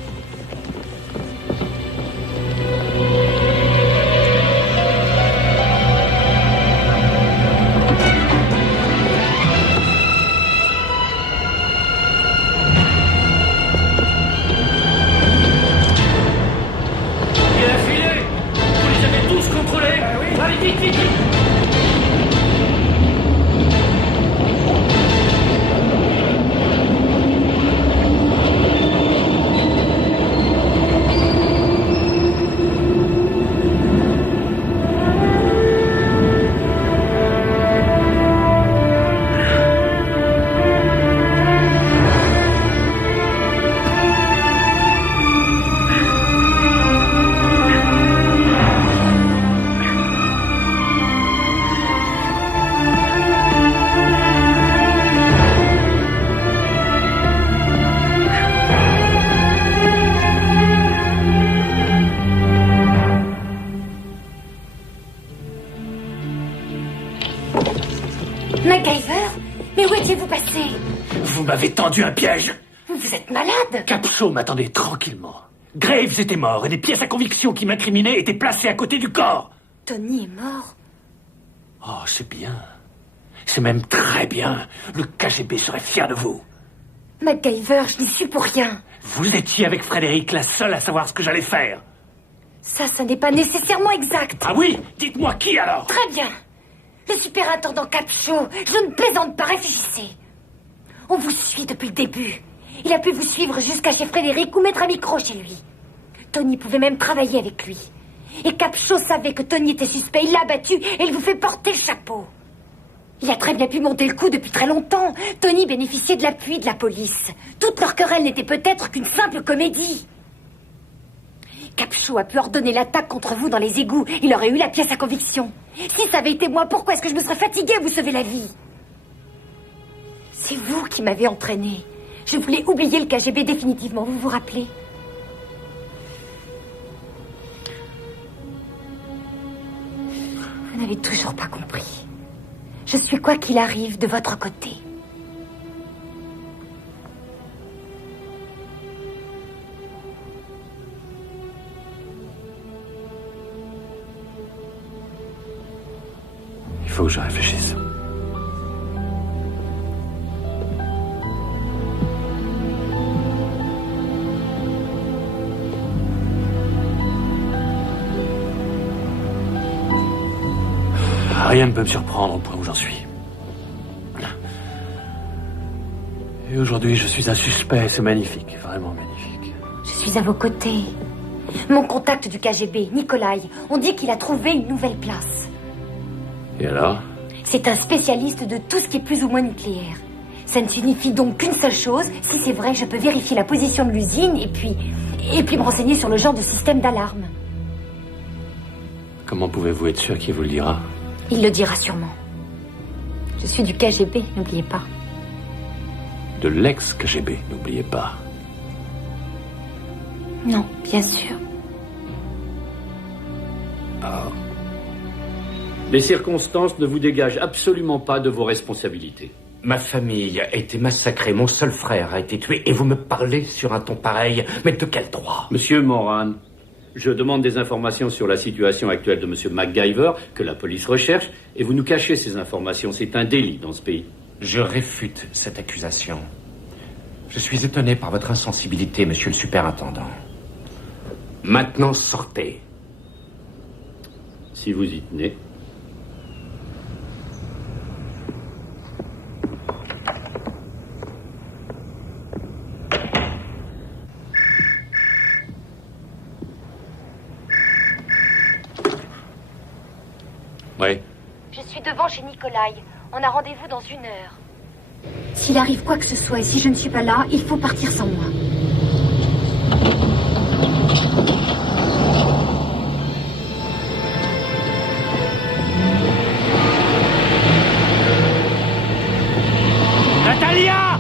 MacGyver? Mais où étiez-vous passé? Vous m'avez tendu un piège. Vous êtes malade? Capshaw m'attendait tranquillement. Graves était mort et des pièces à conviction qui m'incriminaient étaient placées à côté du corps. Tony est mort? Oh, c'est bien. C'est même très bien. Le KGB serait fier de vous. MacGyver, je n'y suis pour rien. Vous étiez avec Frédéric, la seule à savoir ce que j'allais faire. Ça n'est pas nécessairement exact. Ah oui? Dites-moi qui alors? Très bien. Le superintendant Capshaw. Je ne plaisante pas, réfléchissez. On vous suit depuis le début. Il a pu vous suivre jusqu'à chez Frédéric ou mettre un micro chez lui. Tony pouvait même travailler avec lui. Et Capshaw savait que Tony était suspect. Il l'a abattu et il vous fait porter le chapeau. Il a très bien pu monter le coup depuis très longtemps. Tony bénéficiait de l'appui de la police. Toute leur querelle n'était peut-être qu'une simple comédie. Capshaw a pu ordonner l'attaque contre vous dans les égouts. Il aurait eu la pièce à conviction. Si ça avait été moi, pourquoi est-ce que je me serais fatiguée à vous sauver la vie? C'est vous qui m'avez entraîné. Je voulais oublier le KGB définitivement, vous vous rappelez? Vous n'avez toujours pas compris. Je suis, quoi qu'il arrive, de votre côté. Il faut que je réfléchisse. Rien ne peut me surprendre au point où j'en suis. Et aujourd'hui, je suis un suspect. C'est magnifique, vraiment magnifique. Je suis à vos côtés. Mon contact du KGB, Nikolai, on dit qu'il a trouvé une nouvelle place. Et alors? C'est un spécialiste de tout ce qui est plus ou moins nucléaire. Ça ne signifie donc qu'une seule chose. Si c'est vrai, je peux vérifier la position de l'usine et puis me renseigner sur le genre de système d'alarme. Comment pouvez-vous être sûr qu'il vous le dira? Il le dira sûrement. Je suis du KGB, n'oubliez pas. De l'ex-KGB, n'oubliez pas. Non, bien sûr. Les circonstances ne vous dégagent absolument pas de vos responsabilités. Ma famille a été massacrée, mon seul frère a été tué, et vous me parlez sur un ton pareil, mais de quel droit? Monsieur Moran, je demande des informations sur la situation actuelle de Monsieur MacGyver, que la police recherche, et vous nous cachez ces informations. C'est un délit dans ce pays. Je réfute cette accusation. Je suis étonné par votre insensibilité, monsieur le superintendant. Maintenant, sortez. Si vous y tenez. Oui. Je suis devant chez Nikolai. On a rendez-vous dans 1 heure. S'il arrive quoi que ce soit et si je ne suis pas là, il faut partir sans moi. Natalia!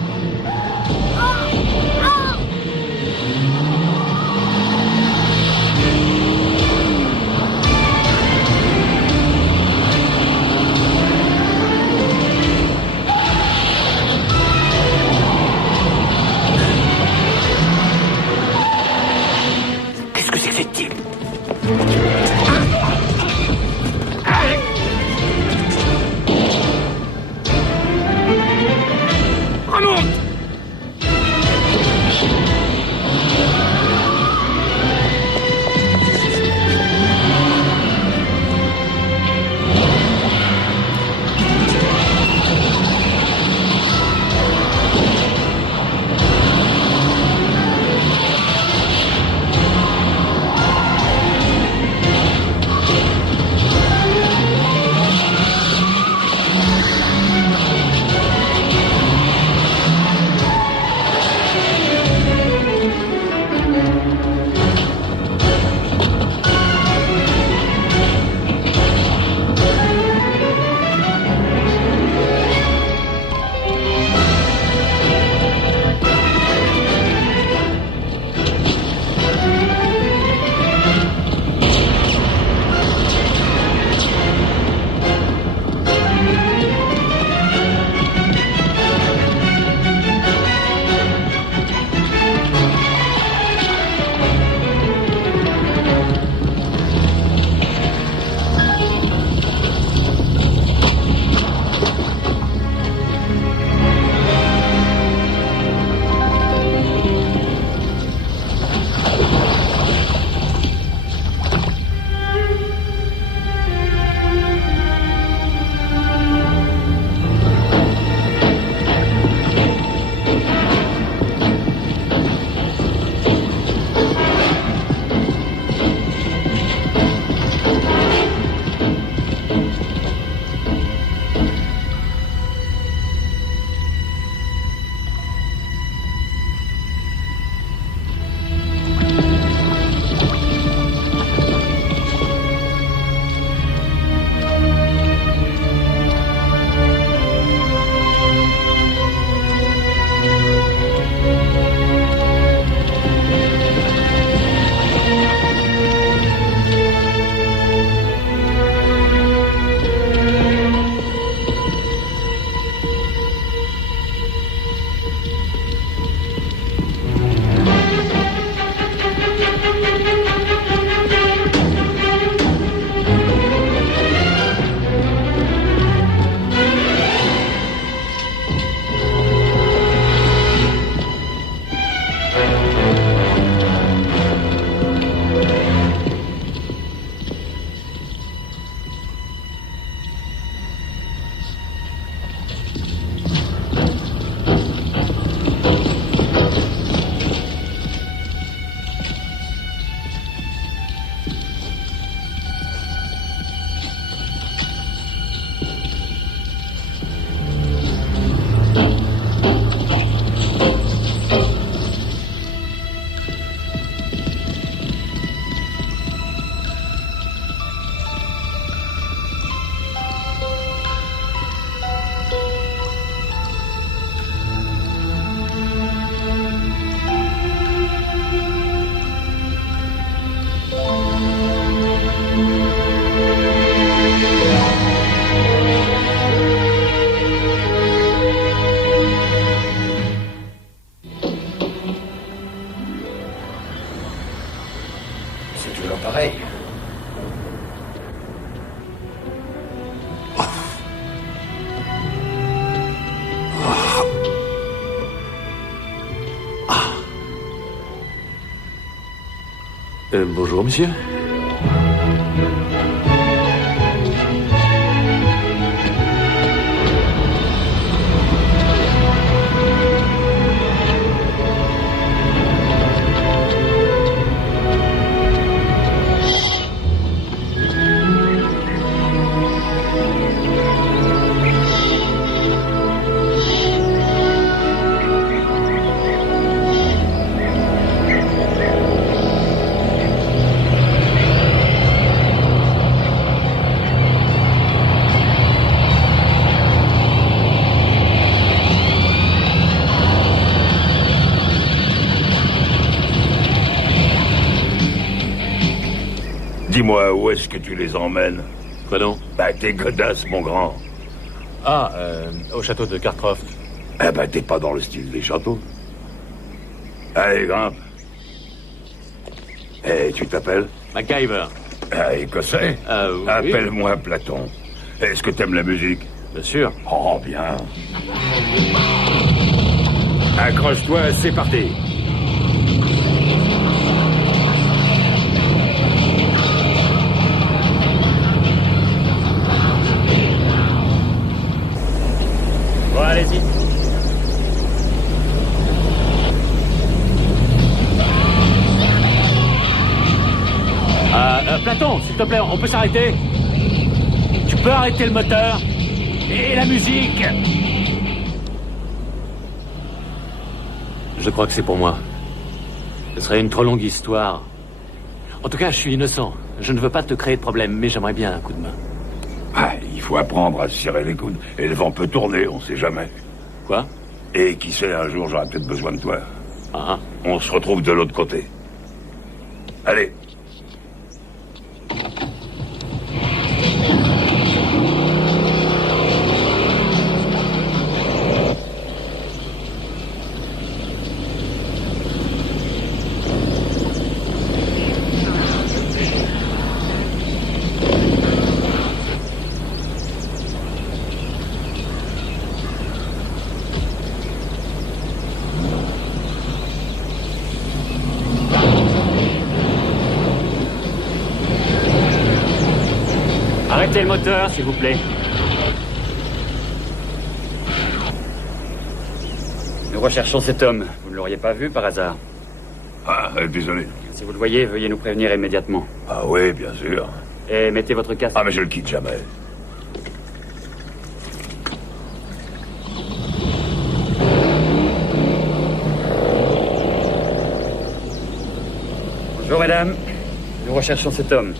Bonjour, monsieur. Dis-moi, où est-ce que tu les emmènes? Quoi donc? Bah, t'es godasses, mon grand. Ah, au château de Carcroft. Eh ben, t'es pas dans le style des châteaux. Allez, grimpe. Eh, tu t'appelles? MacGyver. Ah, écossais? Oui. Appelle-moi Platon. Est-ce que t'aimes la musique? Bien sûr. Oh, bien. Accroche-toi, c'est parti. Bon, allez-y. Platon, s'il te plaît, on peut s'arrêter? Tu peux arrêter le moteur? Et la musique? Je crois que c'est pour moi. Ce serait une trop longue histoire. En tout cas, je suis innocent. Je ne veux pas te créer de problème, mais j'aimerais bien un coup de main. Ah, il faut apprendre à se serrer les coudes. Et le vent peut tourner, on sait jamais. Quoi? Et qui sait, un jour, j'aurai peut-être besoin de toi. Ah. On se retrouve de l'autre côté. Allez. Arrêtez le moteur, s'il vous plaît. Nous recherchons cet homme. Vous ne l'auriez pas vu par hasard? Ah, désolé. Si vous le voyez, veuillez nous prévenir immédiatement. Ah oui, bien sûr. Et mettez votre casque. Ah, mais je le quitte jamais. Bonjour, madame. Nous recherchons cet homme.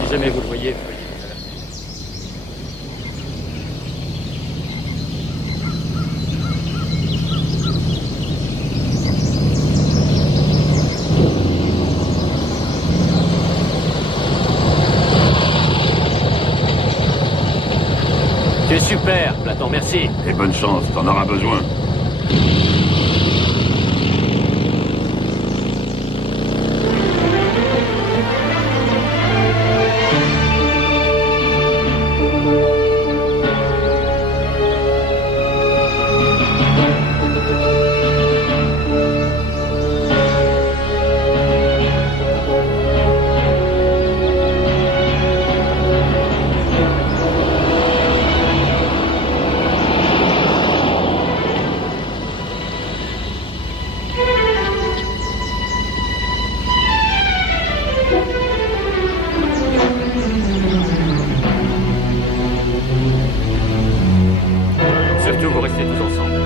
Si jamais vous le voyez, veuillez nous avertir. Tu es super, Platon, merci. Et bonne chance, t'en auras besoin. Surtout, vous restez tous ensemble.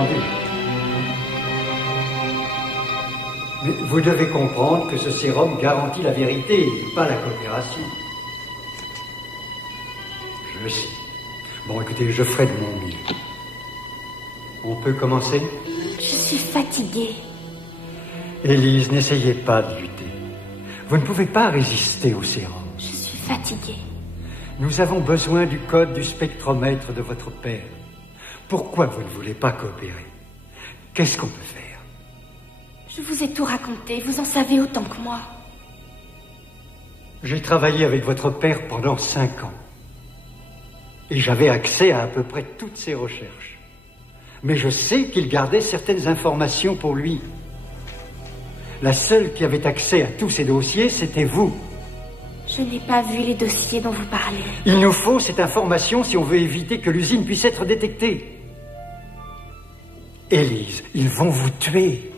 entendu. Mais vous devez comprendre que ce sérum garantit la vérité et pas la coopération. Je sais. Bon, écoutez, je ferai de mon mieux. On peut commencer? Je suis fatiguée. Élise, n'essayez pas de lutter. Vous ne pouvez pas résister au sérum. Je suis fatiguée. Nous avons besoin du code du spectromètre de votre père. Pourquoi vous ne voulez pas coopérer? Qu'est-ce qu'on peut faire? Je vous ai tout raconté, vous en savez autant que moi. J'ai travaillé avec votre père pendant 5 ans. Et j'avais accès à peu près toutes ses recherches. Mais je sais qu'il gardait certaines informations pour lui. La seule qui avait accès à tous ces dossiers, c'était vous. Je n'ai pas vu les dossiers dont vous parlez. Il nous faut cette information si on veut éviter que l'usine puisse être détectée. Élise, ils vont vous tuer.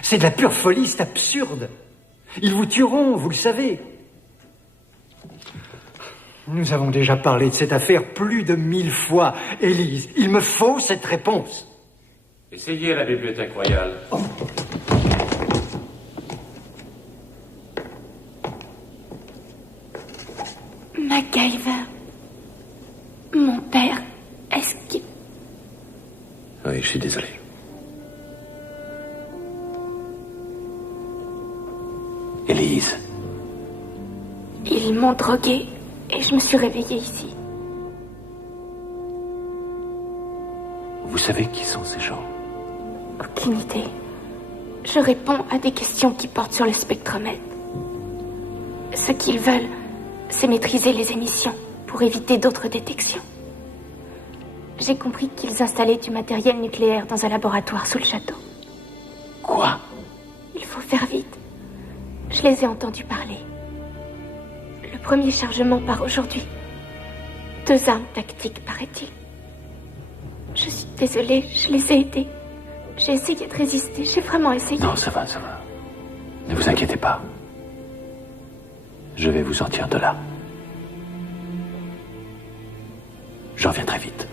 C'est de la pure folie, c'est absurde. Ils vous tueront, vous le savez. Nous avons déjà parlé de cette affaire plus de 1000 fois. Élise, il me faut cette réponse. Essayez à la bibliothèque royale. Oh. MacGyver. Mon père, est-ce qu'il... Oui, je suis désolé. Élise. Ils m'ont droguée et je me suis réveillée ici. Vous savez qui sont ces gens? Aucune idée. Je réponds à des questions qui portent sur le spectromètre. Ce qu'ils veulent, c'est maîtriser les émissions pour éviter d'autres détections. J'ai compris qu'ils installaient du matériel nucléaire dans un laboratoire sous le château. Quoi? Il faut faire vite. Je les ai entendus parler. Le premier chargement part aujourd'hui. 2 armes tactiques, paraît-il. Je suis désolée, je les ai aidés. J'ai essayé de résister, j'ai vraiment essayé. Non, ça va, ça va. Ne vous inquiétez pas. Je vais vous sortir de là. Je reviens très vite.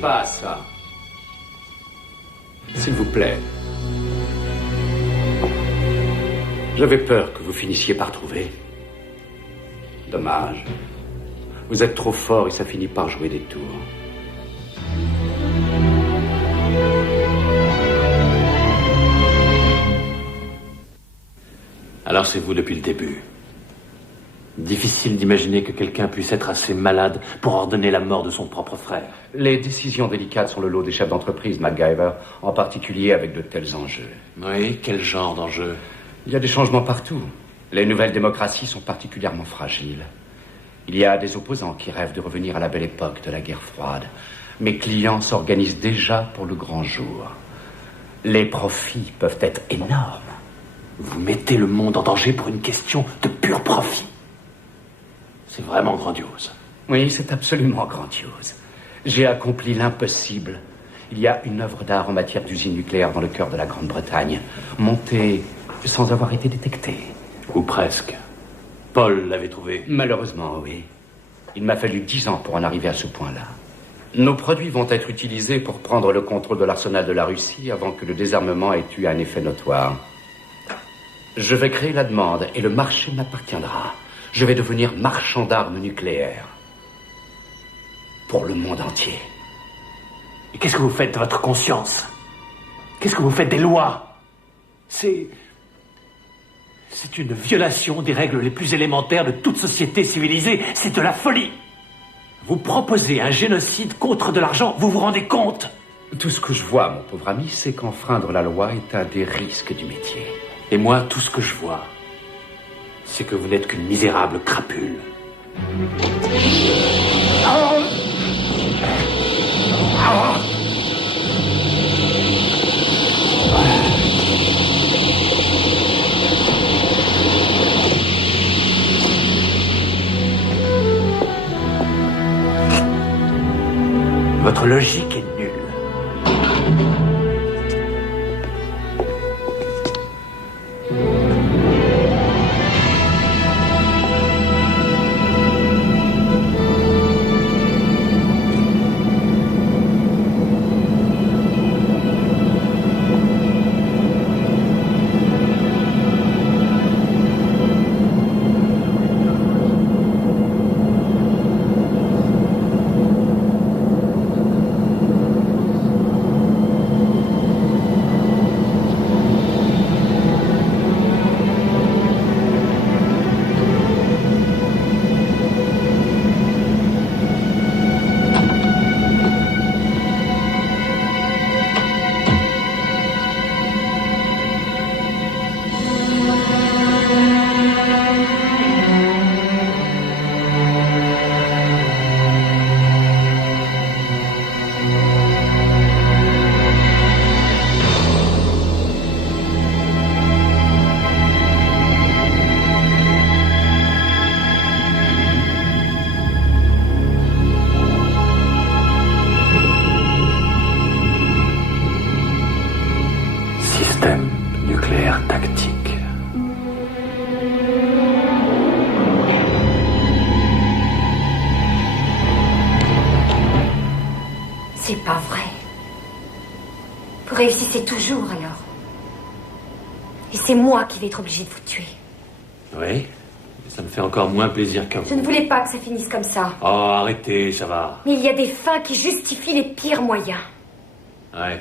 Pas à ça. S'il vous plaît. J'avais peur que vous finissiez par trouver. Dommage. Vous êtes trop fort et ça finit par jouer des tours. Alors c'est vous depuis le début. Difficile d'imaginer que quelqu'un puisse être assez malade pour ordonner la mort de son propre frère. Les décisions délicates sont le lot des chefs d'entreprise, MacGyver, en particulier avec de tels enjeux. Oui, quel genre d'enjeux? Il y a des changements partout. Les nouvelles démocraties sont particulièrement fragiles. Il y a des opposants qui rêvent de revenir à la belle époque de la guerre froide. Mes clients s'organisent déjà pour le grand jour. Les profits peuvent être énormes. Vous mettez le monde en danger pour une question de pur profit. C'est vraiment grandiose. Oui, c'est absolument grandiose. J'ai accompli l'impossible. Il y a une œuvre d'art en matière d'usine nucléaire dans le cœur de la Grande-Bretagne, montée sans avoir été détectée. Ou presque. Paul l'avait trouvée. Malheureusement, oui. Il m'a fallu 10 ans pour en arriver à ce point-là. Nos produits vont être utilisés pour prendre le contrôle de l'arsenal de la Russie avant que le désarmement ait eu un effet notoire. Je vais créer la demande et le marché m'appartiendra. Je vais devenir marchand d'armes nucléaires. Pour le monde entier. Et qu'est-ce que vous faites de votre conscience? Qu'est-ce que vous faites des lois? C'est une violation des règles les plus élémentaires de toute société civilisée. C'est de la folie. Vous proposez un génocide contre de l'argent. Vous vous rendez compte? Tout ce que je vois, mon pauvre ami, c'est qu'enfreindre la loi est un des risques du métier. Et moi, tout ce que je vois, c'est que vous n'êtes qu'une misérable crapule. Votre logique est nulle. C'est pas vrai. Vous réussissez toujours, alors. Et c'est moi qui vais être obligée de vous tuer. Oui, ça me fait encore moins plaisir qu'à vous. Je ne voulais pas que ça finisse comme ça. Oh, arrêtez, ça va. Mais il y a des fins qui justifient les pires moyens. Ouais.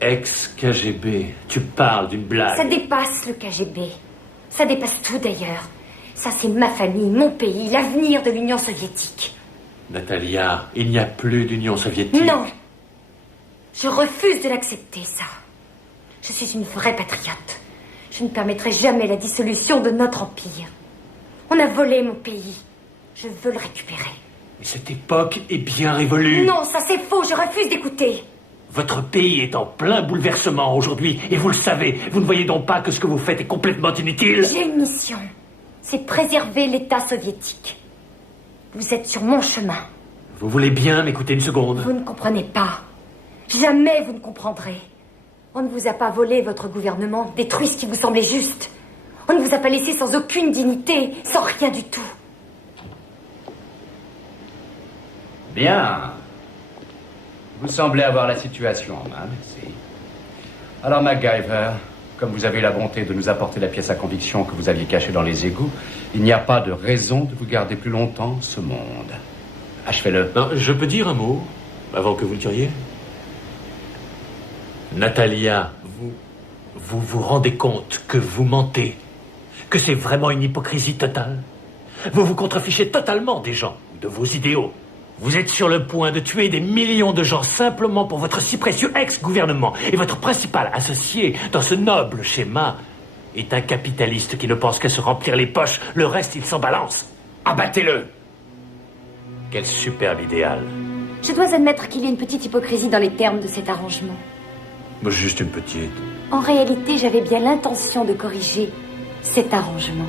Ex-KGB, tu parles d'une blague. Ça dépasse le KGB. Ça dépasse tout, d'ailleurs. Ça, c'est ma famille, mon pays, l'avenir de l'Union soviétique. Natalia, il n'y a plus d'Union soviétique. Non. Je refuse de l'accepter, ça. Je suis une vraie patriote. Je ne permettrai jamais la dissolution de notre empire. On a volé mon pays. Je veux le récupérer. Mais cette époque est bien révolue. Non, ça c'est faux, je refuse d'écouter. Votre pays est en plein bouleversement aujourd'hui, et vous le savez. Vous ne voyez donc pas que ce que vous faites est complètement inutile? J'ai une mission. C'est préserver l'État soviétique. Vous êtes sur mon chemin. Vous voulez bien m'écouter une seconde? Vous ne comprenez pas. Jamais vous ne comprendrez. On ne vous a pas volé votre gouvernement, détruit ce qui vous semblait juste. On ne vous a pas laissé sans aucune dignité, sans rien du tout. Bien. Vous semblez avoir la situation en main, merci. Alors, MacGyver, comme vous avez la bonté de nous apporter la pièce à conviction que vous aviez cachée dans les égouts, il n'y a pas de raison de vous garder plus longtemps ce monde. Achevez-le. Non, je peux dire un mot avant que vous le tiriez? Natalia, vous vous rendez compte que vous mentez? Que c'est vraiment une hypocrisie totale? Vous vous contrefichez totalement des gens, de vos idéaux. Vous êtes sur le point de tuer des millions de gens simplement pour votre si précieux ex-gouvernement. Et votre principal associé dans ce noble schéma est un capitaliste qui ne pense qu'à se remplir les poches. Le reste, il s'en balance. Abattez-le! Quel superbe idéal. Je dois admettre qu'il y a une petite hypocrisie dans les termes de cet arrangement. Juste une petite. En réalité, j'avais bien l'intention de corriger cet arrangement.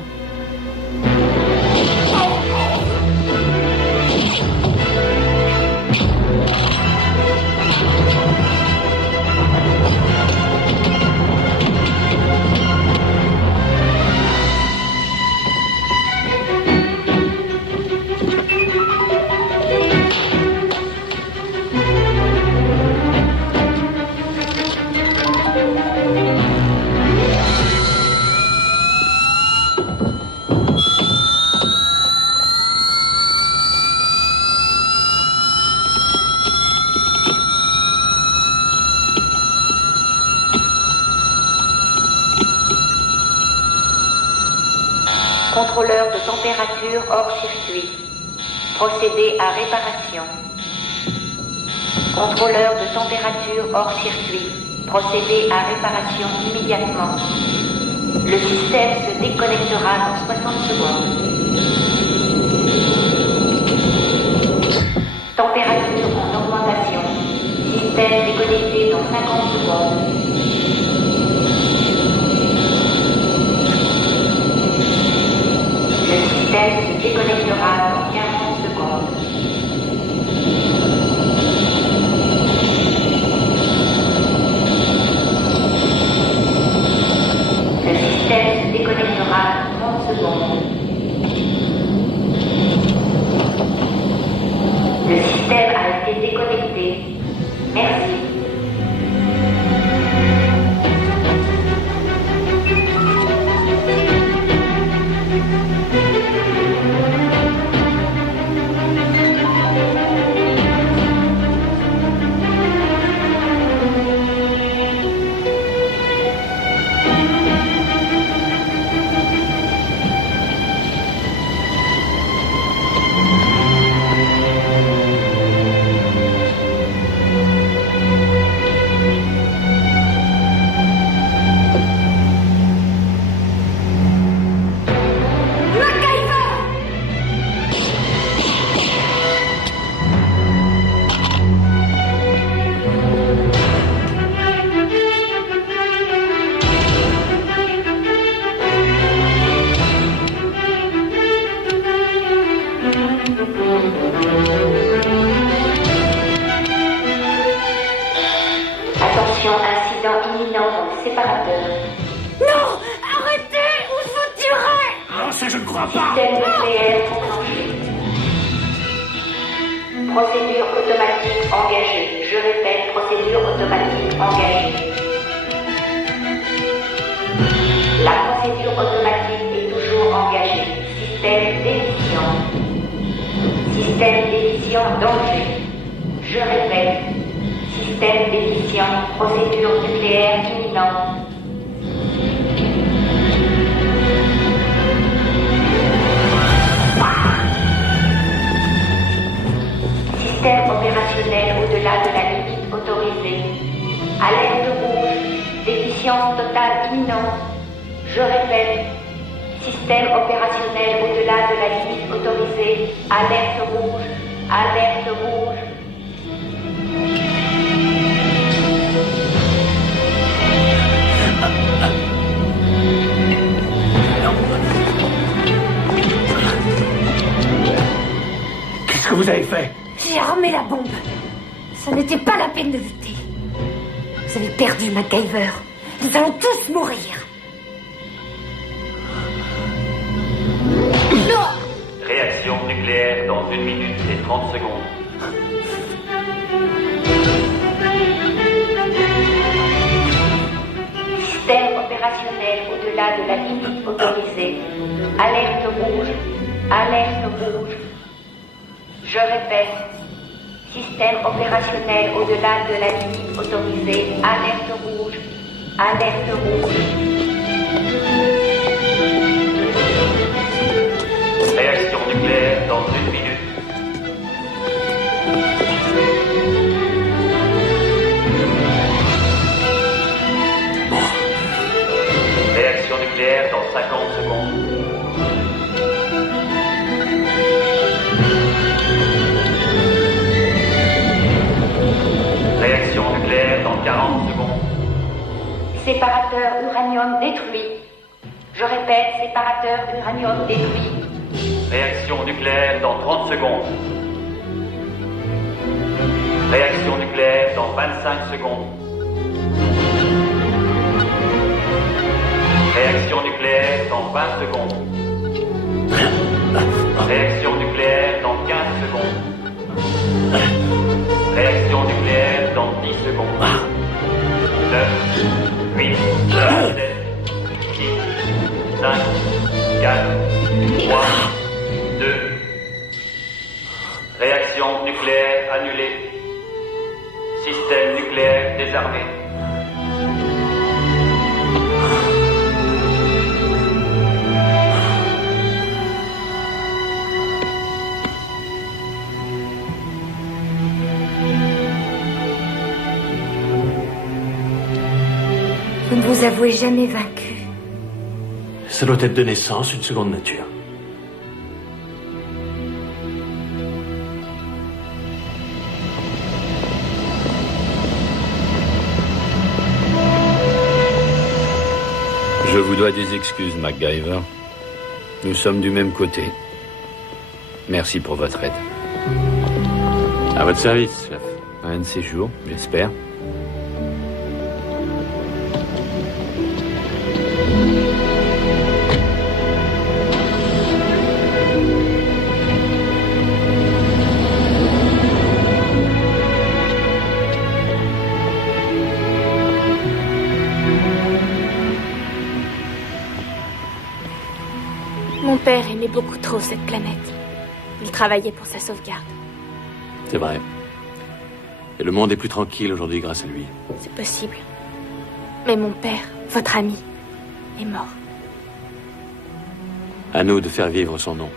Contrôleur de température hors circuit. Procéder à réparation. Contrôleur de température hors circuit. Procéder à réparation immédiatement. Le système se déconnectera dans 60 secondes. Température en augmentation. Système déconnecté dans 50 secondes. Le système se déconnectera dans 40 secondes. Le système se déconnectera dans 30 secondes. Le système a été déconnecté. Merci. Procédure automatique engagée. Je répète, procédure automatique engagée. La procédure automatique est toujours engagée. Système d'émission. Système d'émission danger. Je répète, système d'émission, procédure nucléaire imminente. Système opérationnel au-delà de la limite autorisée. Alerte rouge, déficience totale imminente. Je répète, système opérationnel au-delà de la limite autorisée. Alerte rouge, alerte rouge. Qu'est-ce que vous avez fait? J'ai armé la bombe. Ça n'était pas la peine de lutter. Vous avez perdu MacGyver. Nous allons tous mourir. Non! Réaction nucléaire dans 1 minute et 30 secondes. Système opérationnel au-delà de la limite autorisée. Alerte rouge, alerte rouge. Je répète, système opérationnel au-delà de la limite autorisée. Alerte rouge, alerte rouge. Réaction nucléaire dans 1 minute. Réaction nucléaire dans 50 secondes. Réaction nucléaire dans 40 secondes. Séparateur uranium détruit. Je répète, séparateur uranium détruit. Réaction nucléaire dans 30 secondes. Réaction nucléaire dans 25 secondes. Réaction nucléaire dans 20 secondes. Réaction nucléaire dans 15 secondes. Réaction nucléaire dans 10 secondes. 9, 8, 7, 6, 5, 4, 3, 2. Réaction nucléaire annulée. Système nucléaire désarmé. Vous ne vous avouez jamais vaincu. Ça doit être de naissance une seconde nature. Je vous dois des excuses, MacGyver. Nous sommes du même côté. Merci pour votre aide. À votre service, chef. Un de ces jours, j'espère. Mon père aimait beaucoup trop cette planète. Il travaillait pour sa sauvegarde. C'est vrai. Et le monde est plus tranquille aujourd'hui grâce à lui. C'est possible. Mais mon père, votre ami, est mort. À nous de faire vivre son nom.